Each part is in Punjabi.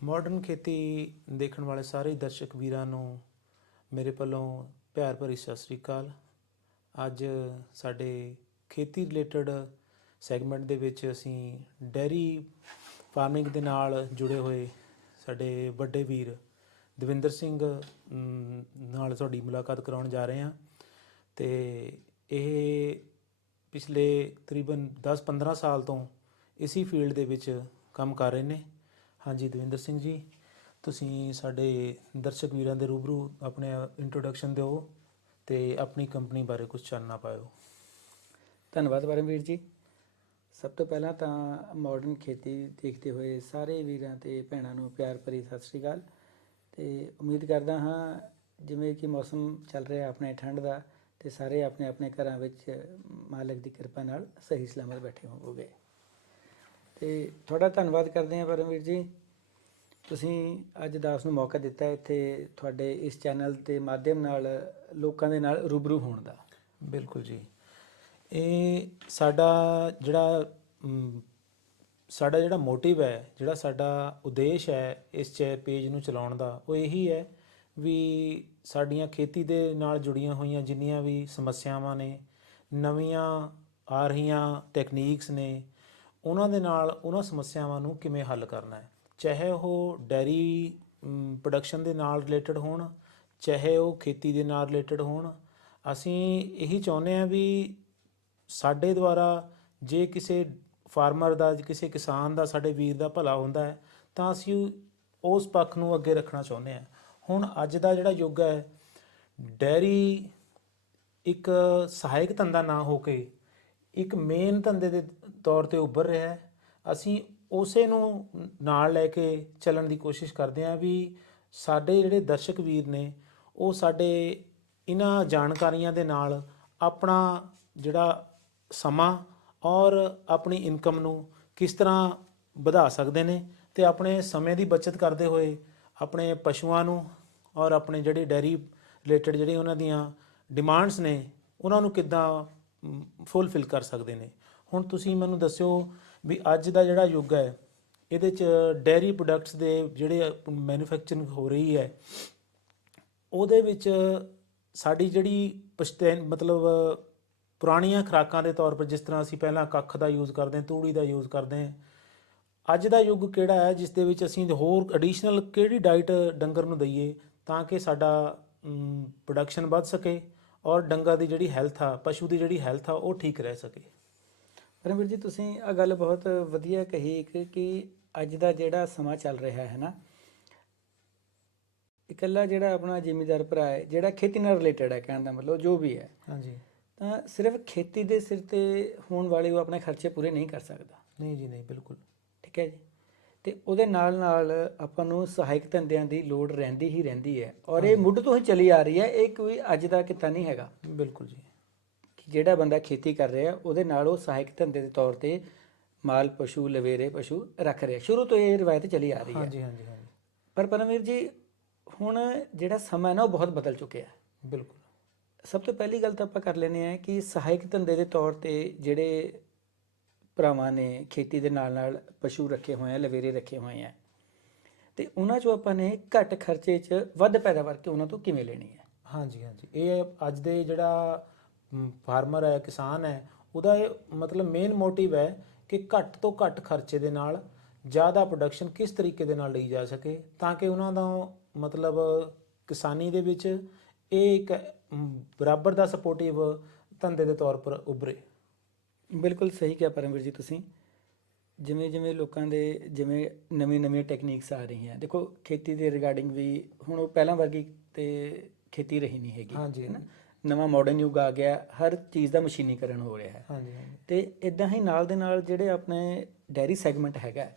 ਮਾਡਰਨ ਖੇਤੀ ਦੇਖਣ ਵਾਲੇ ਸਾਰੇ ਦਰਸ਼ਕ ਵੀਰਾਂ ਨੂੰ ਮੇਰੇ ਵੱਲੋਂ ਪਿਆਰ ਭਰੀ ਸਤਿ ਸ੍ਰੀ ਅਕਾਲ। ਅੱਜ ਸਾਡੇ ਖੇਤੀ ਰਿਲੇਟਡ ਸੈਗਮੈਂਟ ਦੇ ਵਿੱਚ ਅਸੀਂ ਡੈਰੀ ਫਾਰਮਿੰਗ ਦੇ ਨਾਲ ਜੁੜੇ ਹੋਏ ਸਾਡੇ ਵੱਡੇ ਵੀਰ ਦਵਿੰਦਰ ਸਿੰਘ ਨਾਲ ਤੁਹਾਡੀ ਮੁਲਾਕਾਤ ਕਰਾਉਣ ਜਾ ਰਹੇ ਹਾਂ। ਤੇ ਇਹ ਪਿਛਲੇ ਤਕਰੀਬਨ 10-15 ਸਾਲ ਤੋਂ ਇਸੀ ਫੀਲਡ ਦੇ ਵਿੱਚ ਕੰਮ ਕਰ ਰਹੇ ਨੇ। ਹਾਂਜੀ, ਦਵਿੰਦਰ ਸਿੰਘ ਜੀ, ਤੁਸੀਂ ਸਾਡੇ ਦਰਸ਼ਕ ਵੀਰਾਂ ਦੇ ਰੂਬਰੂ ਆਪਣੇ ਇੰਟਰੋਡਕਸ਼ਨ ਦਿਓ ਤੇ ਆਪਣੀ ਕੰਪਨੀ ਬਾਰੇ ਕੁਝ ਚਾਨਣਾ ਪਾਇਓ। ਧੰਨਵਾਦ ਪਰਮਵੀਰ ਜੀ। ਸਭ ਤੋਂ ਪਹਿਲਾਂ ਤਾਂ ਮਾਡਰਨ ਖੇਤੀ ਦੇਖਦੇ ਹੋਏ ਸਾਰੇ ਵੀਰਾਂ ਤੇ ਭੈਣਾਂ ਨੂੰ ਪਿਆਰ ਭਰੀ ਸਤਿ ਸ੍ਰੀ ਅਕਾਲ। ਤੇ ਉਮੀਦ ਕਰਦਾ ਹਾਂ ਜਿਵੇਂ ਕਿ ਮੌਸਮ ਚੱਲ ਰਿਹਾ ਆਪਣੇ ਠੰਡ ਦਾ ਤੇ ਸਾਰੇ ਆਪਣੇ ਆਪਣੇ ਘਰਾਂ ਵਿੱਚ ਮਾਲਕ ਦੀ ਕਿਰਪਾ ਨਾਲ ਸਹੀ ਸਲਾਮਤ ਬੈਠੇ ਹੋਵੋਗੇ। ਤੇ ਤੁਹਾਡਾ ਧੰਨਵਾਦ ਕਰਦੇ ਹਾਂ ਪਰਮਵੀਰ ਜੀ। ਤੁਸੀਂ ਅੱਜ ਦਾਸ ਨੂੰ ਮੌਕਾ ਦਿੱਤਾ ਇੱਥੇ ਤੁਹਾਡੇ ਇਸ ਚੈਨਲ ਦੇ ਮਾਧਿਅਮ ਨਾਲ ਲੋਕਾਂ ਦੇ ਨਾਲ ਰੂਬਰੂ ਹੋਣ ਦਾ। ਬਿਲਕੁਲ ਜੀ। ਇਹ ਸਾਡਾ ਜਿਹੜਾ ਸਾਡਾ ਜਿਹੜਾ ਮੋਟਿਵ ਹੈ, ਜਿਹੜਾ ਸਾਡਾ ਉਦੇਸ਼ ਹੈ ਇਸ ਚੈ, ਪੇਜ ਨੂੰ ਚਲਾਉਣ ਦਾ, ਉਹ ਇਹੀ ਹੈ ਵੀ ਸਾਡੀਆਂ ਖੇਤੀ ਦੇ ਨਾਲ ਜੁੜੀਆਂ ਹੋਈਆਂ ਜਿੰਨੀਆਂ ਵੀ ਸਮੱਸਿਆਵਾਂ ਨੇ, ਨਵੀਆਂ ਆ ਰਹੀਆਂ ਟੈਕਨੀਕਸ ਨੇ ਉਹਨਾਂ ਦੇ ਨਾਲ ਉਹਨਾਂ ਸਮੱਸਿਆਵਾਂ ਨੂੰ ਕਿਵੇਂ ਹੱਲ ਕਰਨਾ ਹੈ? ਚਾਹੇ ਉਹ ਡੈਰੀ ਪ੍ਰੋਡਕਸ਼ਨ ਦੇ ਨਾਲ ਰਿਲੇਟਡ ਹੋਣ, ਚਾਹੇ ਉਹ ਖੇਤੀ ਦੇ ਨਾਲ ਰਿਲੇਟਡ ਹੋਣ, ਅਸੀਂ ਇਹੀ ਚਾਹੁੰਦੇ ਹਾਂ ਵੀ ਸਾਡੇ ਦੁਆਰਾ ਜੇ ਕਿਸੇ ਫਾਰਮਰ ਦਾ, ਕਿਸੇ ਕਿਸਾਨ ਦਾ, ਸਾਡੇ ਵੀਰ ਦਾ ਭਲਾ ਹੁੰਦਾ ਹੈ, ਤਾਂ ਅਸੀਂ ਉਸ ਪੱਖ ਨੂੰ ਅੱਗੇ ਰੱਖਣਾ ਚਾਹੁੰਦੇ ਹਾਂ। ਹੁਣ ਅੱਜ ਦਾ ਜਿਹੜਾ ਯੁੱਗ ਹੈ, ਡੈਰੀ ਇੱਕ ਸਹਾਇਕ ਧੰਦਾ ਨਾ ਹੋ ਕੇ ਇੱਕ ਮੇਨ ਧੰਦੇ ਦੇ ਤੌਰ ਤੇ ਉੱਭਰ ਰਿਹਾ ਹੈ। ਅਸੀਂ ਉਸੇ ਨੂੰ ਨਾਲ ਲੈ ਕੇ ਚੱਲਣ ਦੀ ਕੋਸ਼ਿਸ਼ ਕਰਦੇ ਹਾਂ ਵੀ ਸਾਡੇ ਜਿਹੜੇ ਦਰਸ਼ਕ ਵੀਰ ਨੇ, ਉਹ ਸਾਡੇ ਇਹਨਾਂ ਜਾਣਕਾਰੀਆਂ ਦੇ ਨਾਲ ਆਪਣਾ ਜਿਹੜਾ ਸਮਾਂ ਔਰ ਆਪਣੀ ਇਨਕਮ ਨੂੰ ਕਿਸ ਤਰ੍ਹਾਂ ਵਧਾ ਸਕਦੇ ਨੇ ਤੇ ਆਪਣੇ ਸਮੇਂ ਦੀ ਬਚਤ ਕਰਦੇ ਹੋਏ ਆਪਣੇ ਪਸ਼ੂਆਂ ਨੂੰ ਔਰ ਆਪਣੇ ਜਿਹੜੇ ਡੈਰੀ ਰਿਲੇਟਡ ਜਿਹੜੇ ਉਹਨਾਂ ਦੀਆਂ ਡਿਮਾਂਡਸ ਨੇ, ਉਹਨਾਂ ਨੂੰ ਕਿੱਦਾਂ ਫੁੱਲਫਿਲ ਕਰ ਸਕਦੇ ਨੇ। ਹੁਣ ਤੁਸੀਂ ਮੈਨੂੰ ਦੱਸਿਓ ਵੀ ਅੱਜ ਦਾ ਜਿਹੜਾ ਯੁੱਗ ਹੈ, ਇਹਦੇ ਚ ਡੈਰੀ ਪ੍ਰੋਡਕਟਸ ਦੇ ਜਿਹੜੇ ਮੈਨੂਫੈਕਚਰਿੰਗ ਹੋ ਰਹੀ ਹੈ, ਉਹਦੇ ਵਿੱਚ ਸਾਡੀ ਜਿਹੜੀ ਪਛਤੈਨ ਮਤਲਬ ਪੁਰਾਣੀਆਂ ਖੁਰਾਕਾਂ ਦੇ ਤੌਰ 'ਤੇ ਜਿਸ ਤਰ੍ਹਾਂ ਅਸੀਂ ਪਹਿਲਾਂ ਕੱਖ ਦਾ ਯੂਜ਼ ਕਰਦੇ ਹਾਂ ਤੂੜੀ ਦਾ ਯੂਜ਼ ਕਰਦੇ ਹਾਂ, ਅੱਜ ਦਾ ਯੁੱਗ ਕਿਹੜਾ ਹੈ, ਜਿਸ ਦੇ ਵਿੱਚ ਅਸੀਂ ਹੋਰ ਐਡੀਸ਼ਨਲ ਕਿਹੜੀ ਡਾਈਟ ਡੰਗਰ ਨੂੰ ਦਈਏ ਤਾਂ ਕਿ ਸਾਡਾ ਪ੍ਰੋਡਕਸ਼ਨ ਵੱਧ ਸਕੇ। ਔਰ ਡੰਗਰ ਦੀ ਜਿਹੜੀ ਹੈਲਥ ਆ ਪਸ਼ੂ ਦੀ ਜਿਹੜੀ ਹੈਲਥ ਆ ਉਹ ਠੀਕ ਰਹਿ ਸਕੇ। ਪਰਮਵੀਰ ਜੀ ਤੁਸੀਂ ਆ ਗੱਲ ਬਹੁਤ ਵਧੀਆ ਕਹੀ ਇੱਕ ਕਿ ਅੱਜ ਦਾ ਜਿਹੜਾ ਸਮਾਂ ਚੱਲ ਰਿਹਾ ਹੈ ਨਾ ਇਕੱਲਾ ਜਿਹੜਾ ਆਪਣਾ ਜ਼ਿਮੀਦਾਰ ਭਰਾ ਹੈ ਜਿਹੜਾ ਖੇਤੀ ਨਾਲ ਰਿਲੇਟਡ ਹੈ ਕਹਿਣ ਦਾ ਮਤਲਬ ਜੋ ਵੀ ਹੈ ਹਾਂਜੀ। ਤਾਂ ਸਿਰਫ ਖੇਤੀ ਦੇ ਸਿਰ ਤੇ ਹੋਣ ਵਾਲੇ ਉਹ ਆਪਣੇ ਖਰਚੇ ਪੂਰੇ ਨਹੀਂ ਕਰ ਸਕਦਾ। ਨਹੀਂ ਜੀ ਨਹੀਂ ਬਿਲਕੁਲ। ਠੀਕ ਹੈ ਜੀ। ਤੇ ਉਹਦੇ ਨਾਲ ਨਾਲ ਆਪਾਂ ਨੂੰ ਸਹਾਇਕ ਧੰਦਿਆਂ ਦੀ ਲੋੜ ਰਹਿੰਦੀ ਹੀ ਰਹਿੰਦੀ ਹੈ। ਔਰ ਇਹ ਮੁੱਢ ਤੋਂ ਹੀ ਚਲੀ ਆ ਰਹੀ ਹੈ। ਇਹ ਕੋਈ ਅੱਜ ਦਾ ਕਿੱਤਾ ਨਹੀਂ ਹੈਗਾ। ਬਿਲਕੁਲ ਜੀ। ਕਿ ਜਿਹੜਾ ਬੰਦਾ ਖੇਤੀ ਕਰ ਰਿਹਾ ਉਹਦੇ ਨਾਲ ਉਹ ਸਹਾਇਕ ਧੰਦੇ ਦੇ ਤੌਰ ਤੇ ਮਾਲ ਪਸ਼ੂ ਲਵੇਰੇ ਪਸ਼ੂ ਰੱਖ ਰਿਹਾ। ਸ਼ੁਰੂ ਤੋਂ ਇਹ ਰਿਵਾਇਤ ਚਲੀ ਆ ਰਹੀ ਹੈ। ਹਾਂਜੀ ਹਾਂਜੀ ਹਾਂਜੀ। ਪਰ ਪਰਮਵੀਰ ਜੀ ਹੁਣ ਜਿਹੜਾ ਸਮਾਂ ਹੈ ਨਾ ਉਹ ਬਹੁਤ ਬਦਲ ਚੁੱਕਿਆ ਹੈ। ਬਿਲਕੁਲ। ਸਭ ਤੋਂ ਪਹਿਲੀ ਗੱਲ ਤਾਂ ਆਪਾਂ ਕਰ ਲੈਨੇ ਆ ਕਿ ਸਹਾਇਕ ਧੰਦੇ ਦੇ ਤੌਰ ਤੇ ਜਿਹੜੇ ਭਰਾਵਾਂ ਨੇ ਖੇਤੀ ਦੇ ਨਾਲ ਨਾਲ ਪਸ਼ੂ ਰੱਖੇ ਹੋਏ ਆ, ਲਵੇਰੇ ਰੱਖੇ ਹੋਏ ਆ। ਤੇ ਉਹਨਾਂ ਚੋਂ ਆਪਾਂ ਨੇ ਘੱਟ ਖਰਚੇ 'ਚ ਵੱਧ ਪੈਦਾਵਾਰ ਕਿ ਉਹਨਾਂ ਤੋਂ ਕਿਵੇਂ ਲੈਣੀ ਹੈ? ਹਾਂਜੀ ਹਾਂਜੀ। ਇਹ ਅੱਜ ਦੇ ਜਿਹੜਾ ਫਾਰਮਰ ਹੈ, ਕਿਸਾਨ ਹੈ, ਉਹਦਾ ਇਹ ਮਤਲਬ ਮੇਨ ਮੋਟਿਵ ਹੈ ਕਿ ਘੱਟ ਤੋਂ ਘੱਟ ਖਰਚੇ ਦੇ ਨਾਲ ਜ਼ਿਆਦਾ ਪ੍ਰੋਡਕਸ਼ਨ ਕਿਸ ਤਰੀਕੇ ਦੇ ਨਾਲ ਲਈ ਜਾ ਸਕੇ ਤਾਂ ਕਿ ਉਹਨਾਂ ਦਾ ਮਤਲਬ ਕਿਸਾਨੀ ਦੇ ਵਿੱਚ ਇਹ ਇੱਕ ਬਰਾਬਰ ਦਾ ਸਪੋਰਟਿਵ ਧੰਦੇ ਦੇ ਤੌਰ ਪਰ ਉੱਭਰੇ। ਬਿਲਕੁਲ ਸਹੀ ਕਿਹਾ ਪਰਮਵੀਰ ਜੀ ਤੁਸੀਂ। ਜਿਵੇਂ ਜਿਵੇਂ ਲੋਕਾਂ ਦੇ ਜਿਵੇਂ ਨਵੀਂ ਨਵੀਆਂ ਟੈਕਨੀਕਸ ਆ ਰਹੀਆਂ। ਦੇਖੋ ਖੇਤੀ ਦੇ ਰਿਗਾਰਡਿੰਗ ਵੀ ਹੁਣ ਉਹ ਪਹਿਲਾਂ ਵਰਗੀ ਤੇ ਖੇਤੀ ਰਹੀ ਨਹੀਂ ਹੈਗੀ ਹਾਂਜੀ, ਹੈ ਨਾ ਨਵਾਂ ਮਾਡਰਨ ਯੁੱਗ ਆ ਗਿਆ ਹਰ ਚੀਜ਼ ਦਾ ਮਸ਼ੀਨੀਕਰਨ ਹੋ ਰਿਹਾ ਹੈ। ਹਾਂਜੀ ਤੇ ਇਦਾਂ ਹੀ ਨਾਲ ਦੇ ਨਾਲ ਜਿਹੜੇ ਆਪਣੇ ਡੈਰੀ ਸੈਗਮੈਂਟ ਹੈਗਾ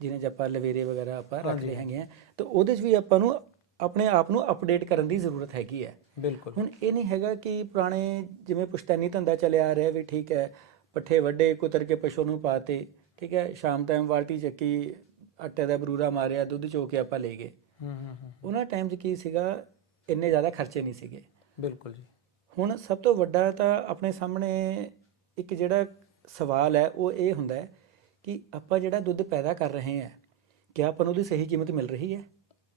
ਜਿਹਨੇ ਚ ਆਪਾਂ ਲਵੇਰੇ ਵਗੈਰਾ ਆਪਾਂ ਰੱਖਦੇ ਹੈਗੇ ਆ ਤਾਂ ਉਹਦੇ 'ਚ ਵੀ ਆਪਾਂ ਨੂੰ ਆਪਣੇ ਆਪ ਨੂੰ ਅਪਡੇਟ ਕਰਨ ਦੀ ਜ਼ਰੂਰਤ ਹੈਗੀ ਹੈ। ਬਿਲਕੁਲ। ਹੁਣ ਇਹ ਨਹੀਂ ਹੈਗਾ ਕਿ ਪੁਰਾਣੇ ਜਿਵੇਂ ਪੁਸ਼ਤੈਨੀ ਧੰਦਾ ਚੱਲਿਆ ਆ ਰਿਹਾ ਵੀ ਠੀਕ ਹੈ ਪੱਠੇ ਵੱਡੇ ਕੁਤਰ ਕੇ ਪਸ਼ੂ ਨੂੰ ਪਾਤੇ ਠੀਕ ਹੈ ਸ਼ਾਮ ਟਾਈਮ ਬਾਲਟੀ ਚੱਕੀ ਆਟੇ ਦਾ ਬਰੂਰਾ ਮਾਰਿਆ ਦੁੱਧ ਚੋ ਕੇ ਆਪਾਂ ਲੈ ਗਏ। ਹੂੰ ਹੂੰ ਉਹਨਾਂ ਟਾਈਮ 'ਚ ਕੀ ਸੀਗਾ ਇੰਨੇ ਜ਼ਿਆਦਾ ਖਰਚੇ ਨਹੀਂ ਸੀਗੇ। ਬਿਲਕੁਲ ਜੀ। ਹੁਣ ਸਭ ਤੋਂ ਵੱਡਾ ਤਾਂ ਆਪਣੇ ਸਾਹਮਣੇ ਇੱਕ ਜਿਹੜਾ ਸਵਾਲ ਹੈ ਉਹ ਇਹ ਹੁੰਦਾ ਹੈ ਕਿ ਆਪਾਂ ਜਿਹੜਾ ਦੁੱਧ ਪੈਦਾ ਕਰ ਰਹੇ ਹਾਂ ਕਿਆ ਆਪਾਂ ਨੂੰ ਉਹਦੀ ਸਹੀ ਕੀਮਤ ਮਿਲ ਰਹੀ ਹੈ?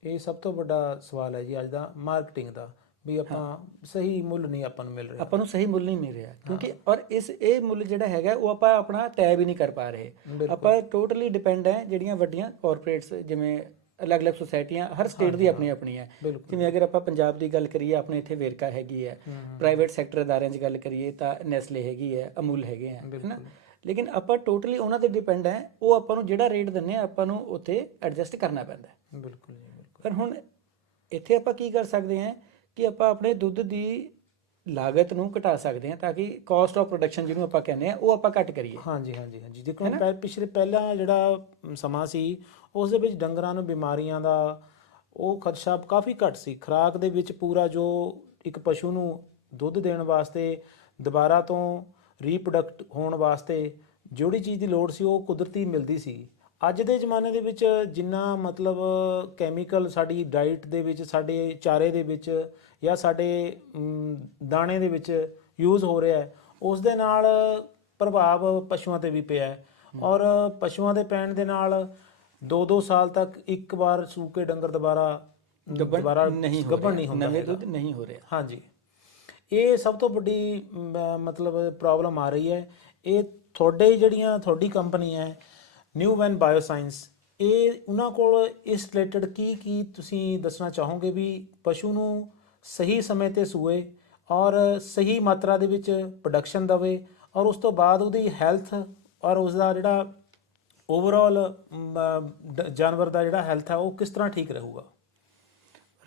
ਇਹ ਸਭ ਤੋਂ ਵੱਡਾ ਸਵਾਲ ਹੈ ਜੀ ਅੱਜ ਦਾ ਮਾਰਕੀਟਿੰਗ ਦਾ। ਵੀ ਆਪਾਂ ਸਹੀ ਮੁੱਲ ਨਹੀਂ ਆਪਾਂ ਨੂੰ ਮਿਲ ਰਿਹਾ। ਆਪਾਂ ਨੂੰ ਸਹੀ ਮੁੱਲ ਨਹੀਂ ਮਿਲ ਰਿਹਾ। ਕਿਉਂਕਿ ਔਰ ਇਸ ਇਹ ਮੁੱਲ ਜਿਹੜਾ ਹੈਗਾ ਉਹ ਆਪਾਂ ਆਪਣਾ ਟੈਬ ਹੀ ਨਹੀਂ ਕਰ ਪਾ ਰਹੇ। ਆਪਾਂ ਟੋਟਲੀ ਡਿਪੈਂਡ ਹੈ ਜਿਹੜੀਆਂ ਵੱਡੀਆਂ ਕਾਰਪੋਰੇਟਸ ਜਿਵੇਂ ਅਲੱਗ-ਅਲੱਗ ਸੁਸਾਇਟੀਆਂ ਹਰ ਸਟੇਟ ਦੀ ਆਪਣੀ ਆਪਣੀ ਹੈ। ਜਿਵੇਂ ਅਗਰ ਆਪਾਂ ਪੰਜਾਬ ਦੀ ਗੱਲ ਕਰੀਏ ਆਪਣੇ ਇੱਥੇ ਵੇਰਕਾ ਹੈਗੀ ਹੈ। ਪ੍ਰਾਈਵੇਟ ਸੈਕਟਰ ਅਦਾਰਿਆਂ 'ਚ ਗੱਲ ਕਰੀਏ ਤਾਂ ਨੈਸਲੇ ਹੈਗੀ ਹੈ ਅਮੂਲ ਹੈਗੇ ਹੈ ਹੈਨਾ? ਲੇਕਿਨ ਆਪਾਂ ਟੋਟਲੀ ਉਹਨਾਂ ਤੇ ਡਿਪੈਂਡ ਹੈ ਉਹ ਆਪਾਂ ਨੂੰ ਜਿਹੜਾ ਰੇਟ ਦਿੰਨੇ ਆ ਆਪਾਂ ਨੂੰ ਉੱਥੇ ਐਡਜਸਟ ਕਰਨਾ ਪੈਂਦਾ। ਹੈ ਬਿਲਕੁਲ ਜੀ ਬਿਲਕੁਲ। ਪਰ ਹੁਣ ਇੱਥੇ ਆਪਾਂ ਕੀ ਕਰ ਸਕਦੇ ਹਾਂ ਕਿ ਆਪਾਂ ਆਪਣੇ ਦੁੱਧ ਦੀ ਲਾਗਤ ਨੂੰ ਘਟਾ ਸਕਦੇ ਹਾਂ ਤਾਂ ਕਿ ਕਾਸਟ ਆਫ ਪ੍ਰੋਡਕਸ਼ਨ ਜਿਹਨੂੰ ਆਪਾਂ ਕਹਿੰਦੇ ਆ ਉਹ ਆਪਾਂ ਘੱਟ ਕਰੀਏ। ਹਾਂਜੀ ਹਾਂਜੀ ਹਾਂਜੀ। ਦੇਖੋ ਪਹਿ- ਪਿਛਲੇ ਪਹਿਲਾਂ ਜਿਹੜਾ ਸਮਾਂ ਸੀ ਉਸ ਦੇ ਵਿੱਚ ਡੰਗਰਾਂ ਨੂੰ ਬਿਮਾਰੀਆਂ ਦਾ ਉਹ ਖਦਸ਼ਾ ਕਾਫੀ ਘੱਟ ਸੀ। ਖੁਰਾਕ ਦੇ ਵਿੱਚ ਪੂਰਾ ਜੋ ਇੱਕ ਪਸ਼ੂ ਨੂੰ ਦੁੱਧ ਦੇਣ ਵਾਸਤੇ ਦੁਬਾਰਾ ਤੋਂ ਰੀਪਰੋਡਕਟ ਹੋਣ ਵਾਸਤੇ ਜਿਹੜੀ ਚੀਜ਼ ਦੀ ਲੋੜ ਸੀ ਉਹ ਕੁਦਰਤੀ ਮਿਲਦੀ ਸੀ। ਅੱਜ ਦੇ ਜ਼ਮਾਨੇ ਦੇ ਵਿੱਚ ਜਿੰਨਾ ਮਤਲਬ ਕੈਮੀਕਲ ਸਾਡੀ ਡਾਈਟ ਦੇ ਵਿੱਚ ਸਾਡੇ ਚਾਰੇ ਦੇ ਵਿੱਚ ਜਾਂ ਸਾਡੇ ਦਾਣੇ ਦੇ ਵਿੱਚ ਯੂਜ਼ ਹੋ ਰਿਹਾ ਹੈ ਉਸ ਦੇ ਨਾਲ ਪ੍ਰਭਾਵ ਪਸ਼ੂਆਂ ਤੇ ਵੀ ਪਿਆ ਹੈ। ਔਰ ਪਸ਼ੂਆਂ ਦੇ ਪੈਣ ਦੇ ਨਾਲ 2-2 ਸਾਲ ਤੱਕ ਇੱਕ ਵਾਰ ਸੂਕੇ ਡੰਗਰ ਦੁਬਾਰਾ ਦੁਬਾਰਾ ਨਹੀਂ ਗੱਭਣ ਨਹੀਂ ਹੁੰਦਾ ਨਵੇਂ। ਦੁੱਧ ਨਹੀਂ ਹੋ ਰਿਹਾ। ਹਾਂਜੀ। ਇਹ ਸਭ ਤੋਂ ਵੱਡੀ ਮਤਲਬ ਪ੍ਰੋਬਲਮ ਆ ਰਹੀ ਹੈ। ਇਹ ਤੁਹਾਡੇ ਜਿਹੜੀਆਂ ਤੁਹਾਡੀ ਕੰਪਨੀ ਹੈ ਨਿਊ ਵੈਨ ਬਾਇਓਸਾਇੰਸ, ਇਹ ਉਹਨਾਂ ਕੋਲ ਇਸ ਰਿਲੇਟਡ ਕੀ ਕੀ ਤੁਸੀਂ ਦੱਸਣਾ ਚਾਹੋਗੇ ਵੀ ਪਸ਼ੂ ਨੂੰ ਸਹੀ ਸਮੇਂ ਤੇ ਸੂਏ ਔਰ ਸਹੀ ਮਾਤਰਾ ਦੇ ਵਿੱਚ ਪ੍ਰੋਡਕਸ਼ਨ ਦਵੇ ਔਰ ਉਸ ਤੋਂ ਬਾਅਦ ਉਹਦੀ ਹੈਲਥ ਔਰ ਉਸ ਦਾ ਜਿਹੜਾ ਓਵਰਆਲ ਜਾਨਵਰ ਦਾ ਜਿਹੜਾ ਹੈਲਥ ਹੈ ਉਹ ਕਿਸ ਤਰ੍ਹਾਂ ਠੀਕ ਰਹੂਗਾ?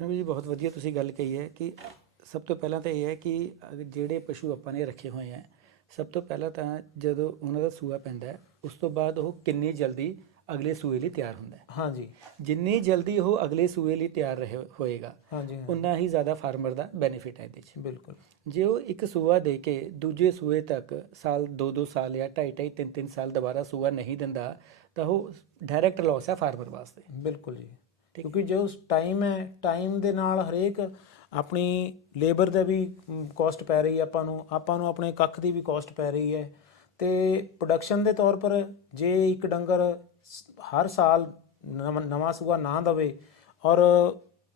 ਰਵੀ ਜੀ, ਬਹੁਤ ਵਧੀਆ ਤੁਸੀਂ ਗੱਲ ਕਹੀ ਹੈ ਕਿ ਸਭ ਤੋਂ ਪਹਿਲਾਂ ਤਾਂ ਇਹ ਹੈ ਕਿ ਜਿਹੜੇ ਪਸ਼ੂ ਆਪਾਂ ਨੇ ਰੱਖੇ ਹੋਏ ਹੈ ਸਭ ਤੋਂ ਪਹਿਲਾਂ ਤਾਂ ਜਦੋਂ ਉਹਨਾਂ ਦਾ ਸੂਆ ਪੈਂਦਾ ਹੈ ਉਸ ਤੋਂ ਬਾਅਦ ਉਹ ਕਿੰਨੀ ਜਲਦੀ ਅਗਲੇ ਸੂਏ ਲਈ ਤਿਆਰ ਹੁੰਦਾ ਹੈ। ਹਾਂਜੀ। ਜਿੰਨੀ ਜਲਦੀ ਉਹ ਅਗਲੇ ਸੂਏ ਲਈ ਤਿਆਰ ਰਹੇ ਹੋਏਗਾ ਹਾਂਜੀ ਹਾਂ, ਉਨਾ ਹੀ ਜ਼ਿਆਦਾ ਫਾਰਮਰ ਦਾ ਬੈਨੀਫਿਟ ਹੈ ਇਹਦੇ 'ਚ ਬਿਲਕੁਲ। ਜੇ ਉਹ ਇੱਕ ਸੂਆ ਦੇ ਕੇ ਦੂਜੇ ਸੂਏ ਤੱਕ ਸਾਲ 2-2 ਸਾਲ ਜਾਂ 2.5 3-3 ਸਾਲ ਦੁਬਾਰਾ ਸੂਆ ਨਹੀਂ ਦਿੰਦਾ ਤਾਂ ਉਹ ਡਾਇਰੈਕਟ ਲਾਸ ਹੈ ਫਾਰਮਰ ਵਾਸਤੇ। ਬਿਲਕੁਲ ਜੀ। ਕਿਉਂਕਿ ਜੋ ਟਾਈਮ ਹੈ ਟਾਈਮ ਦੇ ਨਾਲ ਹਰੇਕ ਆਪਣੀ ਲੇਬਰ ਦਾ ਵੀ ਕਾਸਟ ਪੈ ਰਹੀ ਹੈ ਆਪਾਂ ਨੂੰ ਆਪਾਂ ਨੂੰ ਆਪਣੇ ਕੱਖ ਦੀ ਵੀ ਕਾਸਟ ਪੈ ਰਹੀ ਹੈ। ਤੇ ਪ੍ਰੋਡਕਸ਼ਨ ਦੇ ਤੌਰ ਪਰ ਜੇ ਇੱਕ ਡੰਗਰ ਹਰ ਸਾਲ ਨਵਾਂ ਸੂਆ ਨਾ ਦਵੇ ਔਰ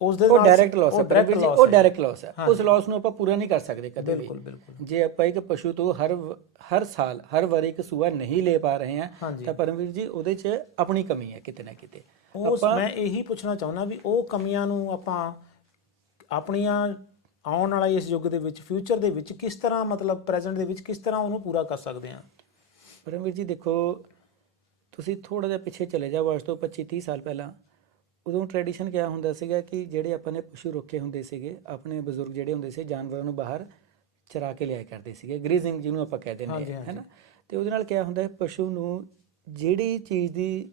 ਉਸ ਦੇ ਉਹ ਡਾਇਰੈਕਟ ਲਾਸ ਹੈ ਉਹ। ਡਾਇਰੈਕਟ ਲਾਸ ਹੈ। ਉਸ ਲਾਸ ਨੂੰ ਆਪਾਂ ਪੂਰਾ ਨਹੀਂ ਕਰ ਸਕਦੇ ਕਦੇ ਵੀ। ਬਿਲਕੁਲ ਬਿਲਕੁਲ। ਜੇ ਆਪਾਂ ਇੱਕ ਪਸ਼ੂ ਤੋਂ ਹਰ ਹਰ ਸਾਲ ਹਰ ਵਾਰ ਇੱਕ ਸੂਆ ਨਹੀਂ ਲੈ ਪਾ ਰਹੇ ਹਾਂ ਤਾਂ ਪਰਮਵੀਰ ਜੀ ਉਹਦੇ 'ਚ ਆਪਣੀ ਕਮੀ ਹੈ ਕਿਤੇ ਨਾ ਕਿਤੇ। ਉਸ ਮੈਂ ਇਹੀ ਪੁੱਛਣਾ ਚਾਹੁੰਦਾ ਵੀ ਉਹ ਕਮੀਆਂ ਨੂੰ ਆਪਾਂ ਆਪਣੀਆਂ ਆਉਣ ਵਾਲਾ ਇਸ ਯੁੱਗ ਦੇ ਵਿੱਚ ਫਿਊਚਰ ਦੇ ਵਿੱਚ ਕਿਸ ਤਰ੍ਹਾਂ ਮਤਲਬ ਪ੍ਰੈਜ਼ੈਂਟ ਦੇ ਵਿੱਚ ਕਿਸ ਤਰ੍ਹਾਂ ਉਹਨੂੰ ਪੂਰਾ ਕਰ ਸਕਦੇ ਹਾਂ? ਪਰਮਵੀਰ ਜੀ ਦੇਖੋ ਤੁਸੀਂ ਥੋੜਾ ਜਿਹਾ ਪਿੱਛੇ ਚਲੇ ਜਾਓ ਅੱਜ ਤੋਂ 25 30 ਸਾਲ ਪਹਿਲਾਂ। ਉਦੋਂ ਟ੍ਰੈਡੀਸ਼ਨ ਕਿਆ ਹੁੰਦਾ ਸੀਗਾ ਕਿ ਜਿਹੜੇ ਆਪਾਂ ਨੇ ਪਸ਼ੂ ਰੱਖੇ ਹੁੰਦੇ ਸੀਗੇ ਆਪਣੇ ਬਜ਼ੁਰਗ ਜਿਹੜੇ ਹੁੰਦੇ ਸੀ ਜਾਨਵਰਾਂ ਨੂੰ ਬਾਹਰ ਚਰਾ ਕੇ ਲਿਆਇਆ ਕਰਦੇ ਸੀਗੇ। ਗ੍ਰੀਜ਼ਿੰਗ ਜਿਹਨੂੰ ਆਪਾਂ ਕਹਿ ਦਿੰਦੇ ਹਾਂ। ਹੈਨਾ ਤੇ ਉਹਦੇ ਨਾਲ ਕਿਆ ਹੁੰਦਾ ਪਸ਼ੂ ਨੂੰ ਜਿਹੜੀ ਚੀਜ਼ ਦੀ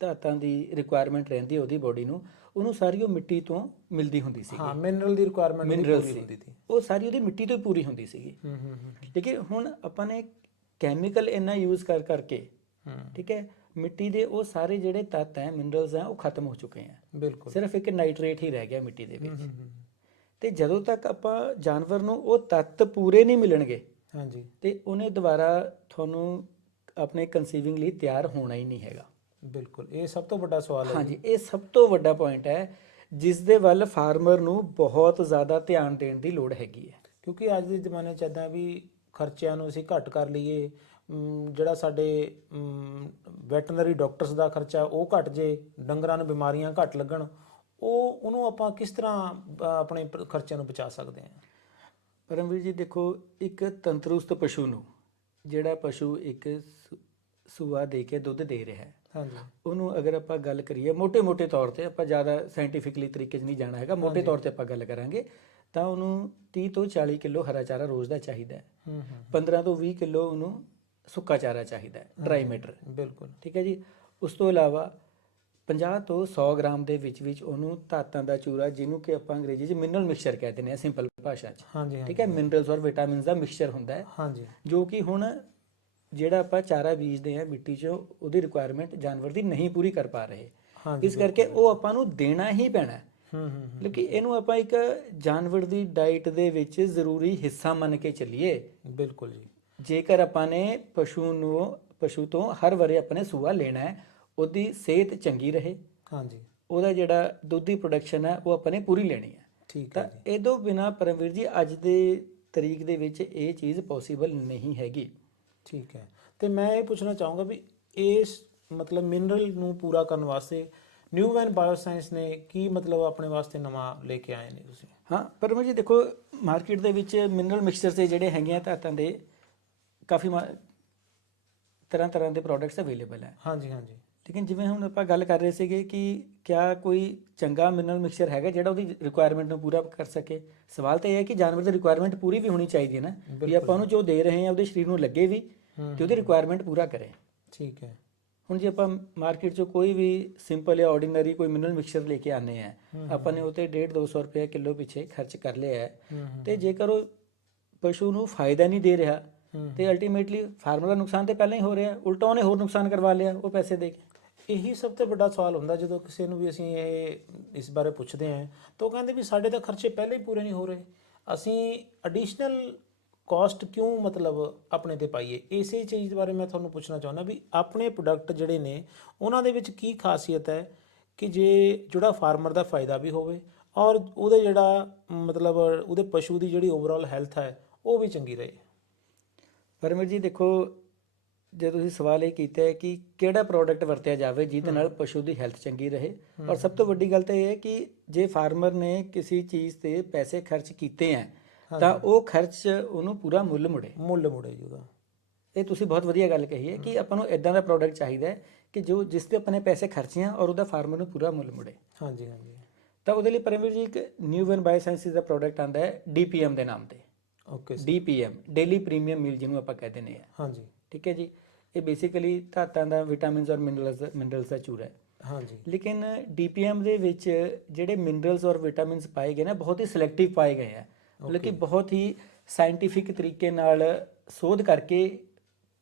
ਧਾਤਾਂ ਦੀ ਰਿਕੁਆਇਰਮੈਂਟ ਰਹਿੰਦੀ ਉਹਦੀ ਬੋਡੀ ਨੂੰ ਉਹਨੂੰ ਸਾਰੀ ਉਹ ਮਿੱਟੀ ਤੋਂ ਮਿਲਦੀ ਹੁੰਦੀ ਸੀ ਹਾਂ ਮਿਨਰਲ ਦੀ ਰਿਕੁਆਇਰਮੈਂਟ ਮਿਨਰਲ ਪੂਰੀ ਸੀ। ਹੁੰਦੀ ਸੀ ਉਹ ਸਾਰੀ ਉਹਦੀ ਮਿੱਟੀ ਤੋਂ ਹੀ ਪੂਰੀ ਹੁੰਦੀ ਸੀਗੀ। ਹੂੰ ਹੂੰ ਹੂੰ ਲੇਕਿਨ ਹੁਣ ਆਪਾਂ ਨੇ ਕੈਮੀਕਲ ਇੰਨਾ ਯੂਜ਼ ਕਰ ਕਰਕੇ ਠੀਕ ਹੈ ਮਿੱਟੀ ਦੇ ਉਹ ਸਾਰੇ ਜਿਹੜੇ ਤੱਤ ਹੈ ਮਿਨਰਲਸ ਹੈ ਉਹ ਖਤਮ ਹੋ ਚੁੱਕੇ ਹੈ। ਬਿਲਕੁਲ। ਸਿਰਫ ਇੱਕ ਨਾਈਟ੍ਰੇਟ ਹੀ ਰਹਿ ਗਿਆ ਮਿੱਟੀ ਦੇ ਵਿੱਚ। ਹੂੰ ਹੂੰ। ਤੇ ਜਦੋਂ ਤੱਕ ਆਪਾਂ ਜਾਨਵਰ ਨੂੰ ਉਹ ਤੱਤ ਪੂਰੇ ਨਹੀਂ ਮਿਲਣਗੇ ਹਾਂਜੀ। ਤੇ ਉਹਨੇ ਦੁਬਾਰਾ ਤੁਹਾਨੂੰ ਆਪਣੇ ਕਨਸੀਵਿੰਗ ਲਈ ਤਿਆਰ ਹੋਣਾ ਹੀ ਨਹੀਂ ਹੈਗਾ। ਬਿਲਕੁਲ ਇਹ ਸਭ ਤੋਂ ਵੱਡਾ ਸਵਾਲ ਹੈ ਹਾਂਜੀ ਇਹ ਸਭ ਤੋਂ ਵੱਡਾ ਪੁਆਇੰਟ ਹੈ ਜਿਸ ਦੇ ਵੱਲ ਫਾਰਮਰ ਨੂੰ ਬਹੁਤ ਜ਼ਿਆਦਾ ਧਿਆਨ ਦੇਣ ਦੀ ਲੋੜ ਹੈਗੀ ਹੈ। ਕਿਉਂਕਿ ਅੱਜ ਦੇ ਜ਼ਮਾਨੇ 'ਚ ਇਦਾਂ ਵੀ ਖਰਚਿਆਂ ਨੂੰ ਅਸੀਂ ਘੱਟ ਕਰ ਲਈਏ ਜਿਹੜਾ ਸਾਡੇ ਵੈਟਰਨਰੀ ਡਾਕਟਰਸ ਦਾ ਖਰਚਾ ਉਹ ਘਟ ਜੇ ਡੰਗਰਾਂ ਨੂੰ ਬਿਮਾਰੀਆਂ ਘੱਟ ਲੱਗਣ ਉਹ ਉਹਨੂੰ ਆਪਾਂ ਕਿਸ ਤਰ੍ਹਾਂ ਆਪਣੇ ਖਰਚਿਆਂ ਨੂੰ ਬਚਾ ਸਕਦੇ ਹਾਂ? ਪਰਮਵੀਰ ਜੀ ਦੇਖੋ ਇੱਕ ਤੰਦਰੁਸਤ ਪਸ਼ੂ ਨੂੰ ਜਿਹੜਾ ਪਸ਼ੂ ਇੱਕ ਸੂਆ ਦੇ ਕੇ ਦੁੱਧ ਦੇ ਰਿਹਾ ਹੈ ਉਹਨੂੰ ਅਗਰ ਆਪਾਂ ਗੱਲ ਕਰੀਏ ਮੋٹے-ਮੋٹے ਤੌਰ ਤੇ ਆਪਾਂ ਜ਼ਿਆਦਾ ਸਾਇੰਟੀਫਿਕਲੀ ਤਰੀਕੇ ਨਹੀਂ ਜਾਣਾ ਹੈਗਾ ਮੋٹے ਤੌਰ ਤੇ ਆਪਾਂ ਗੱਲ ਕਰਾਂਗੇ ਤਾਂ ਉਹਨੂੰ 30 ਤੋਂ 40 ਕਿਲੋ ਹਰਾ ਚਾਰਾ ਰੋਜ਼ ਦਾ ਚਾਹੀਦਾ ਹੈ। ਹੂੰ 15 ਤੋਂ 20 ਕਿਲੋ ਉਹਨੂੰ ਸੁੱਕਾ ਚਾਰਾ ਚਾਹੀਦਾ ਹੈ ਡਰਾਈ ਮੈਟਰ ਬਿਲਕੁਲ। ਠੀਕ ਹੈ ਜੀ? ਉਸ ਤੋਂ ਇਲਾਵਾ 50 ਤੋਂ 100 ਗ੍ਰਾਮ ਦੇ ਵਿੱਚ ਵਿੱਚ ਉਹਨੂੰ ਧਾਤਾਂ ਦਾ ਚੂਰਾ ਜਿਹਨੂੰ ਕਿ ਆਪਾਂ ਅੰਗਰੇਜ਼ੀ 'ਚ ਮਿਨਰਲ ਮਿਕਸਚਰ ਕਹਿੰਦੇ ਨੇ ਸਿੰਪਲ ਭਾਸ਼ਾ 'ਚ। ਹਾਂਜੀ ਠੀਕ ਹੈ? ਮਿਨਰਲਸ ਔਰ ਵਿਟਾਮਿਨਸ ਦਾ ਮਿਕਸਚਰ ਹੁੰਦਾ ਹੈ। ਹਾਂਜੀ। ਜੋ ਕਿ ਹੁਣ ਜਿਹੜਾ ਆਪਾਂ ਚਾਰਾ ਬੀਜਦੇ ਆ ਮਿੱਟੀ 'ਚ ਉਹਦੀ ਰਿਕੁਆਇਰਮੈਂਟ ਜਾਨਵਰ ਦੀ ਨਹੀਂ ਪੂਰੀ ਕਰ ਪਾ ਰਹੇ। ਇਸ ਕਰਕੇ ਉਹ ਆਪਾਂ ਨੂੰ ਦੇਣਾ ਹੀ ਪੈਣਾ। ਹੈ। ਲੇਕਿਨ ਇਹਨੂੰ ਆਪਾਂ ਇੱਕ ਜਾਨਵਰ ਦੀ ਡਾਈਟ ਦੇ ਵਿੱਚ ਜ਼ਰੂਰੀ ਹਿੱਸਾ ਮੰਨ ਕੇ ਚੱਲੀਏ। ਬਿਲਕੁਲ ਜੀ। ਜੇਕਰ ਆਪਾਂ ਨੇ ਪਸ਼ੂ ਨੂੰ ਪਸ਼ੂ ਤੋਂ ਹਰ ਵਾਰੀ ਆਪਣੇ ਸੂਆ ਲੈਣਾ ਹੈ ਉਹਦੀ ਸਿਹਤ ਚੰਗੀ ਰਹੇ। ਹਾਂਜੀ। ਉਹਦਾ ਜਿਹੜਾ ਦੁੱਧ ਦੀ ਪ੍ਰੋਡਕਸ਼ਨ ਹੈ ਉਹ ਆਪਾਂ ਨੇ ਪੂਰੀ ਲੈਣੀ ਹੈ। ਠੀਕ ਹੈ ਤੋਂ ਬਿਨਾ ਪਰਮਵੀਰ ਜੀ ਅੱਜ ਦੇ ਤਰੀਕ ਦੇ ਵਿੱਚ ਇਹ ਚੀਜ਼ ਪੋਸੀਬਲ ਨਹੀਂ ਹੈਗੀ। ਠੀਕ ਹੈ। ਤੇ ਮੈਂ ਇਹ ਪੁੱਛਣਾ ਚਾਹੂੰਗਾ ਵੀ ਇਸ ਮਤਲਬ ਮਿਨਰਲ ਨੂੰ ਪੂਰਾ ਕਰਨ ਵਾਸਤੇ ਨਿਊ ਵੈਨ ਬਾਇਓਸਾਇੰਸ ਨੇ ਕੀ ਮਤਲਬ ਆਪਣੇ ਵਾਸਤੇ ਨਵਾਂ ਲੈ ਕੇ ਆਏ ਨੇ ਤੁਸੀਂ? ਹਾਂ ਪਰਮਵੀਰ ਜੀ ਦੇਖੋ ਮਾਰਕੀਟ ਦੇ ਵਿੱਚ ਮਿਨਰਲ ਮਿਕਸਚਰ ਦੇ ਜਿਹੜੇ ਹੈਗੇ ਆ ਧਾਤਾਂ ਦੇ ਕਾਫੀ ਤਰ੍ਹਾਂ ਤਰ੍ਹਾਂ ਦੇ ਪ੍ਰੋਡਕਟਸ ਅਵੇਲੇਬਲ ਹੈ। ਹਾਂਜੀ ਹਾਂਜੀ। ਲੇਕਿਨ ਜਿਵੇਂ ਹੁਣ ਆਪਾਂ ਗੱਲ ਕਰ ਰਹੇ ਸੀਗੇ ਕਿ ਕਿਆ ਕੋਈ ਚੰਗਾ ਮਿਨਰਲ ਮਿਕਸਚਰ ਹੈਗਾ ਜਿਹੜਾ ਉਹਦੀ ਰਿਕੁਆਇਰਮੈਂਟ ਨੂੰ ਪੂਰਾ ਕਰ ਸਕੇ? ਸਵਾਲ ਤਾਂ ਇਹ ਹੈ ਕਿ ਜਾਨਵਰ ਦੀ ਰਿਕੁਆਇਰਮੈਂਟ ਪੂਰੀ ਵੀ ਹੋਣੀ ਚਾਹੀਦੀ ਹੈ ਨਾ ਵੀ ਬਿਲਕੁਲ। ਆਪਾਂ ਉਹਨੂੰ ਜੋ ਦੇ ਰਹੇ ਹਾਂ ਉਹਦੇ ਸਰੀਰ ਨੂੰ ਲੱਗੇ ਵੀ ਤੇ ਉਹਦੀ ਰਿਕੁਆਇਰਮੈਂਟ ਪੂਰਾ ਕਰੇ। ਠੀਕ ਹੈ। ਹੁਣ ਜੇ ਆਪਾਂ ਮਾਰਕੀਟ 'ਚੋਂ ਕੋਈ ਵੀ ਸਿੰਪਲ ਜਾਂ ਆਰਡੀਨਰੀ ਕੋਈ ਮਿਨਰਲ ਮਿਕਸਚਰ ਲੈ ਕੇ ਆਨੇ ਆ ਆਪਾਂ ਨੇ ਉਤੇ 1.5 200 ਰੁਪਏ ਕਿਲੋ ਪਿੱਛੇ ਖਰਚ ਕਰ ਲਿਆ ਹੈ। ਤੇ ਜੇਕਰ ਉਹ ਪਸ਼ੂ ਨੂੰ ਫਾਇਦਾ ਨਹੀਂ ਦੇ ਰਿਹਾ ਤੇ ਅਲਟੀਮੇਟਲੀ ਫਾਰਮਰ ਦਾ ਨੁਕਸਾਨ ਤੇ ਪਹਿਲਾਂ ਹੀ ਹੋ ਰਿਹਾ ਉਲਟਾ ਉਹਨੇ ਹੋਰ ਨੁਕਸਾਨ ਕਰਵਾ ਲਿਆ ਉਹ ਪੈਸੇ ਦੇ ਕੇ। ਇਹੀ ਸਭ ਤੋਂ ਵੱਡਾ ਸਵਾਲ ਹੁੰਦਾ ਜਦੋਂ ਕਿਸੇ ਨੂੰ ਵੀ ਅਸੀਂ ਇਹ ਇਸ ਬਾਰੇ ਪੁੱਛਦੇ ਹਾਂ, ਤਾਂ ਉਹ ਕਹਿੰਦੇ ਵੀ ਸਾਡੇ ਤਾਂ ਖਰਚੇ ਪਹਿਲੇ ਹੀ ਪੂਰੇ ਨਹੀਂ ਹੋ ਰਹੇ। ਅਸੀਂ ਐਡੀਸ਼ਨਲ ਕਾਸਟ ਕਿਉਂ ਮਤਲਬ ਆਪਣੇ ਤੇ ਪਾਈਏ? ਇਸੇ ਚੀਜ਼ ਬਾਰੇ ਮੈਂ ਤੁਹਾਨੂੰ ਪੁੱਛਣਾ ਚਾਹੁੰਦਾ ਵੀ ਆਪਣੇ ਪ੍ਰੋਡਕਟ ਜਿਹੜੇ ਨੇ, ਉਹਨਾਂ ਦੇ ਵਿੱਚ ਕੀ ਖਾਸੀਅਤ ਹੈ ਕਿ ਜੇ ਜਿਹੜਾ ਫਾਰਮਰ ਦਾ ਫਾਇਦਾ ਵੀ ਹੋਵੇ ਔਰ ਉਹਦੇ ਜਿਹੜਾ ਮਤਲਬ ਉਹਦੇ ਪਸ਼ੂ ਦੀ ਜਿਹੜੀ ਓਵਰਆਲ ਹੈਲਥ ਹੈ, ਉਹ ਵੀ ਚੰਗੀ ਰਹੇ। ਪਰਮਿਰ ਜੀ ਦੇਖੋ ਜੇ ਤੁਸੀਂ ਸਵਾਲ ਇਹ ਕੀਤਾ ਹੈ ਕਿ ਕਿਹੜਾ ਪ੍ਰੋਡਕਟ ਵਰਤਿਆ ਜਾਵੇ ਜਿਹਦੇ ਨਾਲ ਪਸ਼ੂ ਦੀ ਹੈਲਥ ਚੰਗੀ ਰਹੇ ਔਰ ਸਭ ਤੋਂ ਵੱਡੀ ਗੱਲ ਤਾਂ ਇਹ ਹੈ ਕਿ ਜੇ ਫਾਰਮਰ ਨੇ ਕਿਸੇ ਚੀਜ਼ ਤੇ ਪੈਸੇ ਖਰਚ ਕੀਤੇ ਹੈ ਤਾਂ ਉਹ ਖਰਚ ਉਹਨੂੰ ਪੂਰਾ ਮੁੱਲ ਮੁੜੇ। ਮੁੱਲ ਮੁੜੇ ਜੀ ਉਹਦਾ। ਇਹ ਤੁਸੀਂ ਬਹੁਤ ਵਧੀਆ ਗੱਲ ਕਹੀ ਹੈ ਕਿ ਆਪਾਂ ਨੂੰ ਇਦਾਂ ਦਾ ਪ੍ਰੋਡਕਟ ਚਾਹੀਦਾ ਹੈ ਕਿ ਜੋ ਜਿਸ ਤੇ ਆਪਾਂ ਨੇ ਪੈਸੇ ਖਰਚੇ ਆ ਔਰ ਉਹਦਾ ਫਾਰਮਰ ਨੂੰ ਪੂਰਾ ਮੁੱਲ ਮੁੜੇ। ਹਾਂਜੀ ਹਾਂਜੀ। ਤਾਂ ਉਹਦੇ ਲਈ ਪਰਮਿਰ ਜੀ ਇੱਕ ਨਿਊ ਵਨ ਬਾਇਓਸਾਇੰਸਿਸ ਦਾ ਪ੍ਰੋਡਕਟ ਆਂਦਾ ਹੈ DPM ਦੇ ਨਾਮ ਤੇ। Okay DPM daily premium meal ਜਿਹਨੂੰ ਆਪਾਂ ਕਹਿੰਦੇ ਨੇ ਹਾਂਜੀ। ਠੀਕ ਹੈ ਜੀ? ਇਹ ਬੇਸਿਕਲੀ ਧਾਤਾਂ ਦਾ ਵਿਟਾਮਿਨਸ ਔਰ ਮਿਨਰਲਸ ਮਿਨਰਲਸ ਦਾ ਚੂਰਾ ਹੈ। ਹਾਂਜੀ। ਲੇਕਿਨ DPM ਦੇ ਵਿੱਚ ਜਿਹੜੇ ਮਿਨਰਲਸ ਔਰ ਵਿਟਾਮਿਨਸ ਪਾਏ ਗਏ ਨੇ ਬਹੁਤ ਹੀ ਸਿਲੈਕਟਿਵ ਪਾਏ ਗਏ ਆ। ਮਤਲਬ ਕਿ ਬਹੁਤ ਹੀ ਸਾਇੰਟੀਫਿਕ ਤਰੀਕੇ ਨਾਲ ਸੋਧ ਕਰਕੇ